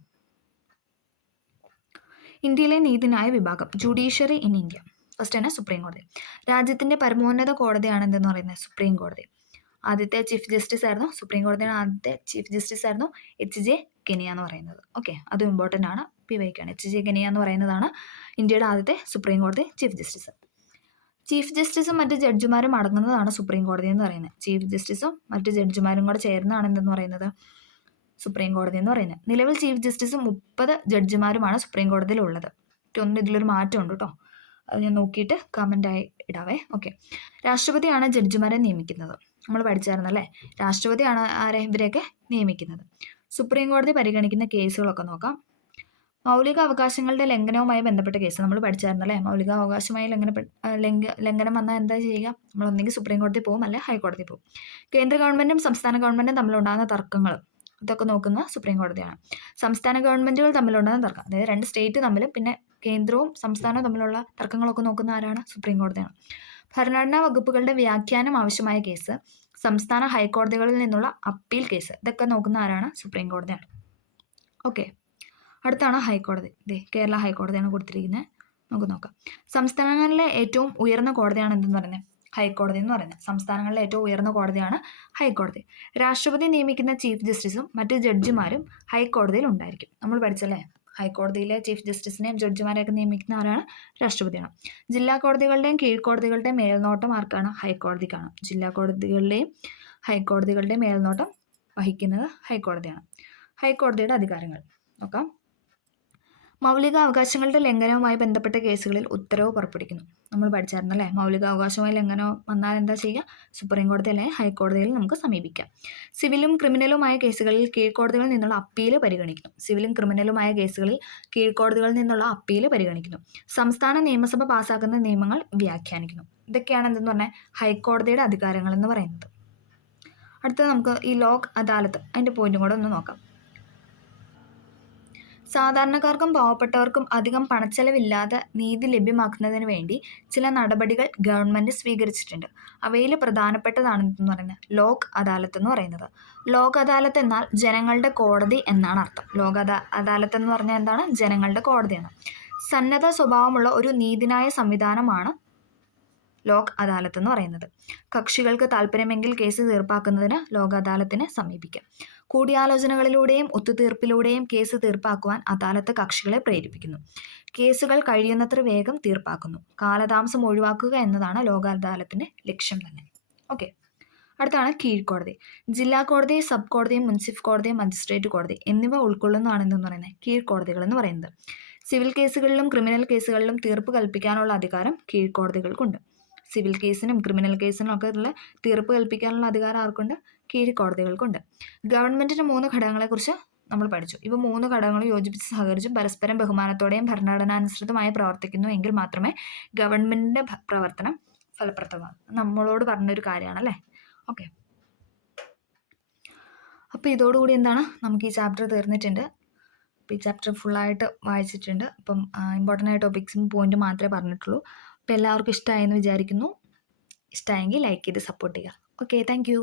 ഇന്ത്യയിലെ നീതിന്യായ വിഭാഗം ജുഡീഷ്യറി ഇൻ ഇന്ത്യ. ഫസ്റ്റ് തന്നെ സുപ്രീം കോടതി. രാജ്യത്തിന്റെ പരമോന്നത കോടതിയാണ് എന്തെന്ന് പറയുന്നത്? സുപ്രീം കോടതി. ആദ്യത്തെ ചീഫ് ജസ്റ്റിസ് ആയിരുന്നു, സുപ്രീം കോടതിയുടെ ആദ്യത്തെ ചീഫ് ജസ്റ്റിസ് ആയിരുന്നു HJ കെനിയ എന്ന് പറയുന്നത്. ഓക്കെ, അതും ഇമ്പോർട്ടൻ്റ് ആണ്, PYക്കാണ്. HJ കെനിയ എന്ന് പറയുന്നതാണ് ഇന്ത്യയുടെ ആദ്യത്തെ സുപ്രീം കോടതി ചീഫ് ജസ്റ്റിസ്. ചീഫ് ജസ്റ്റിസും മറ്റ് ജഡ്ജിമാരും അടങ്ങുന്നതാണ് സുപ്രീം കോടതി എന്ന് പറയുന്നത്. ചീഫ് ജസ്റ്റിസും മറ്റ് ജഡ്ജിമാരും കൂടെ ചേർന്നാണ് എന്തെന്ന് പറയുന്നത്? സുപ്രീം കോടതി എന്ന് പറയുന്നത്. നിലവിൽ ചീഫ് ജസ്റ്റിസും 30 ജഡ്ജിമാരുമാണ് സുപ്രീം കോടതിയിൽ ഉള്ളത്. ഒന്ന് ഇതിലൊരു മാറ്റമുണ്ട് കേട്ടോ, അത് ഞാൻ നോക്കിയിട്ട് കമൻ്റായി ഇടാവേ. ഓക്കെ, രാഷ്ട്രപതിയാണ് ജഡ്ജിമാരെ നിയമിക്കുന്നത്. നമ്മൾ പഠിച്ചായിരുന്നല്ലേ, രാഷ്ട്രപതിയാണ് ആരെ ഇവരെയൊക്കെ നിയമിക്കുന്നത്. സുപ്രീം കോടതി പരിഗണിക്കുന്ന കേസുകളൊക്കെ നോക്കാം. മൗലിക അവകാശങ്ങളുടെ ലംഘനവുമായി ബന്ധപ്പെട്ട കേസ് നമ്മൾ പഠിച്ചായിരുന്നല്ലേ. മൗലിക അവകാശമായി ലംഘനം വന്നാൽ എന്താ ചെയ്യുക? നമ്മൾ ഒന്നെങ്കിൽ സുപ്രീം കോടതി പോകും, അല്ലെ ഹൈക്കോടതി പോകും. കേന്ദ്ര ഗവൺമെൻറ്റും സംസ്ഥാന ഗവൺമെൻറ്റും തമ്മിലുണ്ടാകുന്ന തർക്കങ്ങൾ ഇതൊക്കെ നോക്കുന്ന സുപ്രീം കോടതിയാണ്. സംസ്ഥാന ഗവൺമെൻറ്റുകൾ തമ്മിലുണ്ടാകുന്ന തർക്കം, അതായത് രണ്ട് സ്റ്റേറ്റ് തമ്മിലും പിന്നെ കേന്ദ്രവും സംസ്ഥാനവും തമ്മിലുള്ള തർക്കങ്ങളൊക്കെ നോക്കുന്ന ആരാണ്? സുപ്രീം കോടതിയാണ്. ഭരണഘടനാ വകുപ്പുകളുടെ വ്യാഖ്യാനം ആവശ്യമായ കേസ്, സംസ്ഥാന ഹൈക്കോടതികളിൽ നിന്നുള്ള അപ്പീൽ കേസ്, ഇതൊക്കെ നോക്കുന്ന ആരാണ്? സുപ്രീം കോടതിയാണ്. ഓക്കെ, അടുത്താണ് ഹൈക്കോടതി. കേരള ഹൈക്കോടതിയാണ് കൊടുത്തിരിക്കുന്നത്. നമുക്ക് നോക്കാം. സംസ്ഥാനങ്ങളിലെ ഏറ്റവും ഉയർന്ന കോടതിയാണ് എന്തെന്ന് പറയുന്നത്? ഹൈക്കോടതി എന്ന് പറയുന്നത്. സംസ്ഥാനങ്ങളിലെ ഏറ്റവും ഉയർന്ന കോടതിയാണ് ഹൈക്കോടതി. രാഷ്ട്രപതി നിയമിക്കുന്ന ചീഫ് ജസ്റ്റിസും മറ്റ് ജഡ്ജിമാരും ഹൈക്കോടതിയിൽ ഉണ്ടായിരിക്കും. നമ്മൾ പഠിച്ചല്ലേ, ഹൈക്കോടതിയിലെ ചീഫ് ജസ്റ്റിസിനെയും ജഡ്ജിമാരെയൊക്കെ നിയമിക്കുന്ന ആരാണ്? രാഷ്ട്രപതിയാണ്. ജില്ലാ കോടതികളുടെയും കീഴ്ക്കോടതികളുടെയും മേൽനോട്ടം ആർക്കാണ്? ഹൈക്കോടതിക്കാണ്. ജില്ലാ കോടതികളുടെയും ഹൈക്കോടതികളുടെയും മേൽനോട്ടം വഹിക്കുന്നത് ഹൈക്കോടതിയാണ്. ഹൈക്കോടതിയുടെ അധികാരങ്ങൾ നോക്കാം. മൗലിക അവകാശങ്ങളുടെ ലംഘനവുമായി ബന്ധപ്പെട്ട കേസുകളിൽ ഉത്തരവ് പുറപ്പെടുവിക്കുന്നു. നമ്മൾ പഠിച്ചായിരുന്നല്ലേ, മൗലിക അവകാശവുമായി ലംഘനം വന്നാൽ എന്താ ചെയ്യുക? സുപ്രീം കോടതി അല്ലെങ്കിൽ ഹൈക്കോടതിയിൽ നമുക്ക് സമീപിക്കാം. സിവിലും ക്രിമിനലുമായ കേസുകളിൽ കീഴ്ക്കോടതികളിൽ നിന്നുള്ള അപ്പീല് പരിഗണിക്കുന്നു. സിവിലും ക്രിമിനലുമായ കേസുകളിൽ കീഴ്ക്കോടതികളിൽ നിന്നുള്ള അപ്പീല് പരിഗണിക്കുന്നു. സംസ്ഥാന നിയമസഭ പാസ്സാക്കുന്ന നിയമങ്ങൾ വ്യാഖ്യാനിക്കുന്നു. ഇതൊക്കെയാണ് എന്തെന്ന് പറഞ്ഞാൽ ഹൈക്കോടതിയുടെ അധികാരങ്ങൾ എന്ന് പറയുന്നത്. അടുത്തത് നമുക്ക് ഈ ലോക് അദാലത്ത് അതിൻ്റെ പോയിന്റും കൂടെ ഒന്ന് നോക്കാം. സാധാരണക്കാർക്കും പാവപ്പെട്ടവർക്കും അധികം പണച്ചെലവില്ലാതെ നീതി ലഭ്യമാക്കുന്നതിന് വേണ്ടി ചില നടപടികൾ ഗവൺമെൻറ് സ്വീകരിച്ചിട്ടുണ്ട്. അവയിൽ പ്രധാനപ്പെട്ടതാണെന്ന് പറയുന്നത് ലോക് അദാലത്ത് എന്ന് പറയുന്നത്. ലോക് അദാലത്ത് എന്നാൽ ജനങ്ങളുടെ കോടതി എന്നാണ് അർത്ഥം. ലോക് അദാലത്ത് എന്ന് പറഞ്ഞാൽ എന്താണ്? ജനങ്ങളുടെ കോടതിയാണ്. സന്നദ്ധ സ്വഭാവമുള്ള ഒരു നീതിന്യായ സംവിധാനമാണ് ലോക് അദാലത്ത് എന്ന് പറയുന്നത്. കക്ഷികൾക്ക് താല്പര്യമെങ്കിൽ കേസ് തീർപ്പാക്കുന്നതിന് ലോക് അദാലത്തിനെ സമീപിക്കാം. കൂടിയാലോചനകളിലൂടെയും ഒത്തുതീർപ്പിലൂടെയും കേസ് തീർപ്പാക്കുവാൻ അദാലത്ത് കക്ഷികളെ പ്രേരിപ്പിക്കുന്നു. കേസുകൾ കഴിയുന്നത്ര വേഗം തീർപ്പാക്കുന്നു. കാലതാമസം ഒഴിവാക്കുക എന്നതാണ് ലോക് അദാലത്തിൻ്റെ ലക്ഷ്യം തന്നെ. ഓക്കെ, അടുത്താണ് കീഴ്ക്കോടതി. ജില്ലാ കോടതി, സബ് കോടതി, മുൻസിഫ് കോടതി, മജിസ്ട്രേറ്റ് കോടതി എന്നിവ ഉൾക്കൊള്ളുന്നതാണ് എന്തെന്ന് പറയുന്നത്? കീഴ്ക്കോടതികൾ എന്ന് പറയുന്നത്. സിവിൽ കേസുകളിലും ക്രിമിനൽ കേസുകളിലും തീർപ്പ് കൽപ്പിക്കാനുള്ള അധികാരം കീഴ്ക്കോടതികൾക്കുണ്ട്. സിവിൽ കേസിനും ക്രിമിനൽ കേസിനും ഒക്കെ ഉള്ള തീർപ്പ് കൽപ്പിക്കാനുള്ള അധികാരം ആർക്കുണ്ട്? കീഴ്ക്കോടതികൾക്കുണ്ട്. ഗവൺമെൻറ്റിൻ്റെ 3 ഘടകങ്ങളെക്കുറിച്ച് നമ്മൾ പഠിച്ചു. ഇവ 3 ഘടകങ്ങളും യോജിപ്പിച്ച് സഹകരിച്ചും പരസ്പരം ബഹുമാനത്തോടെയും ഭരണഘടനാനുസൃതമായി പ്രവർത്തിക്കുന്നു എങ്കിൽ മാത്രമേ ഗവൺമെൻറ്റിൻ്റെ പ്രവർത്തനം ഫലപ്രദമാകും. നമ്മളോട് പറഞ്ഞൊരു കാര്യമാണല്ലേ. ഓക്കെ, അപ്പോൾ ഇതോടുകൂടി എന്താണ്, നമുക്ക് ഈ ചാപ്റ്റർ തീർന്നിട്ടുണ്ട്. അപ്പോൾ ഈ ചാപ്റ്റർ ഫുള്ളായിട്ട് വായിച്ചിട്ടുണ്ട്. അപ്പം ഇമ്പോർട്ടൻ്റ് ആയ ടോപ്പിക്സും പോയിൻറ്റും മാത്രമേ പറഞ്ഞിട്ടുള്ളൂ. അപ്പോൾ എല്ലാവർക്കും ഇഷ്ടമായെന്ന് വിചാരിക്കുന്നു. ഇഷ്ടമായെങ്കിൽ ലൈക്ക് ചെയ്ത് സപ്പോർട്ട് ചെയ്യുക. Okay, thank you.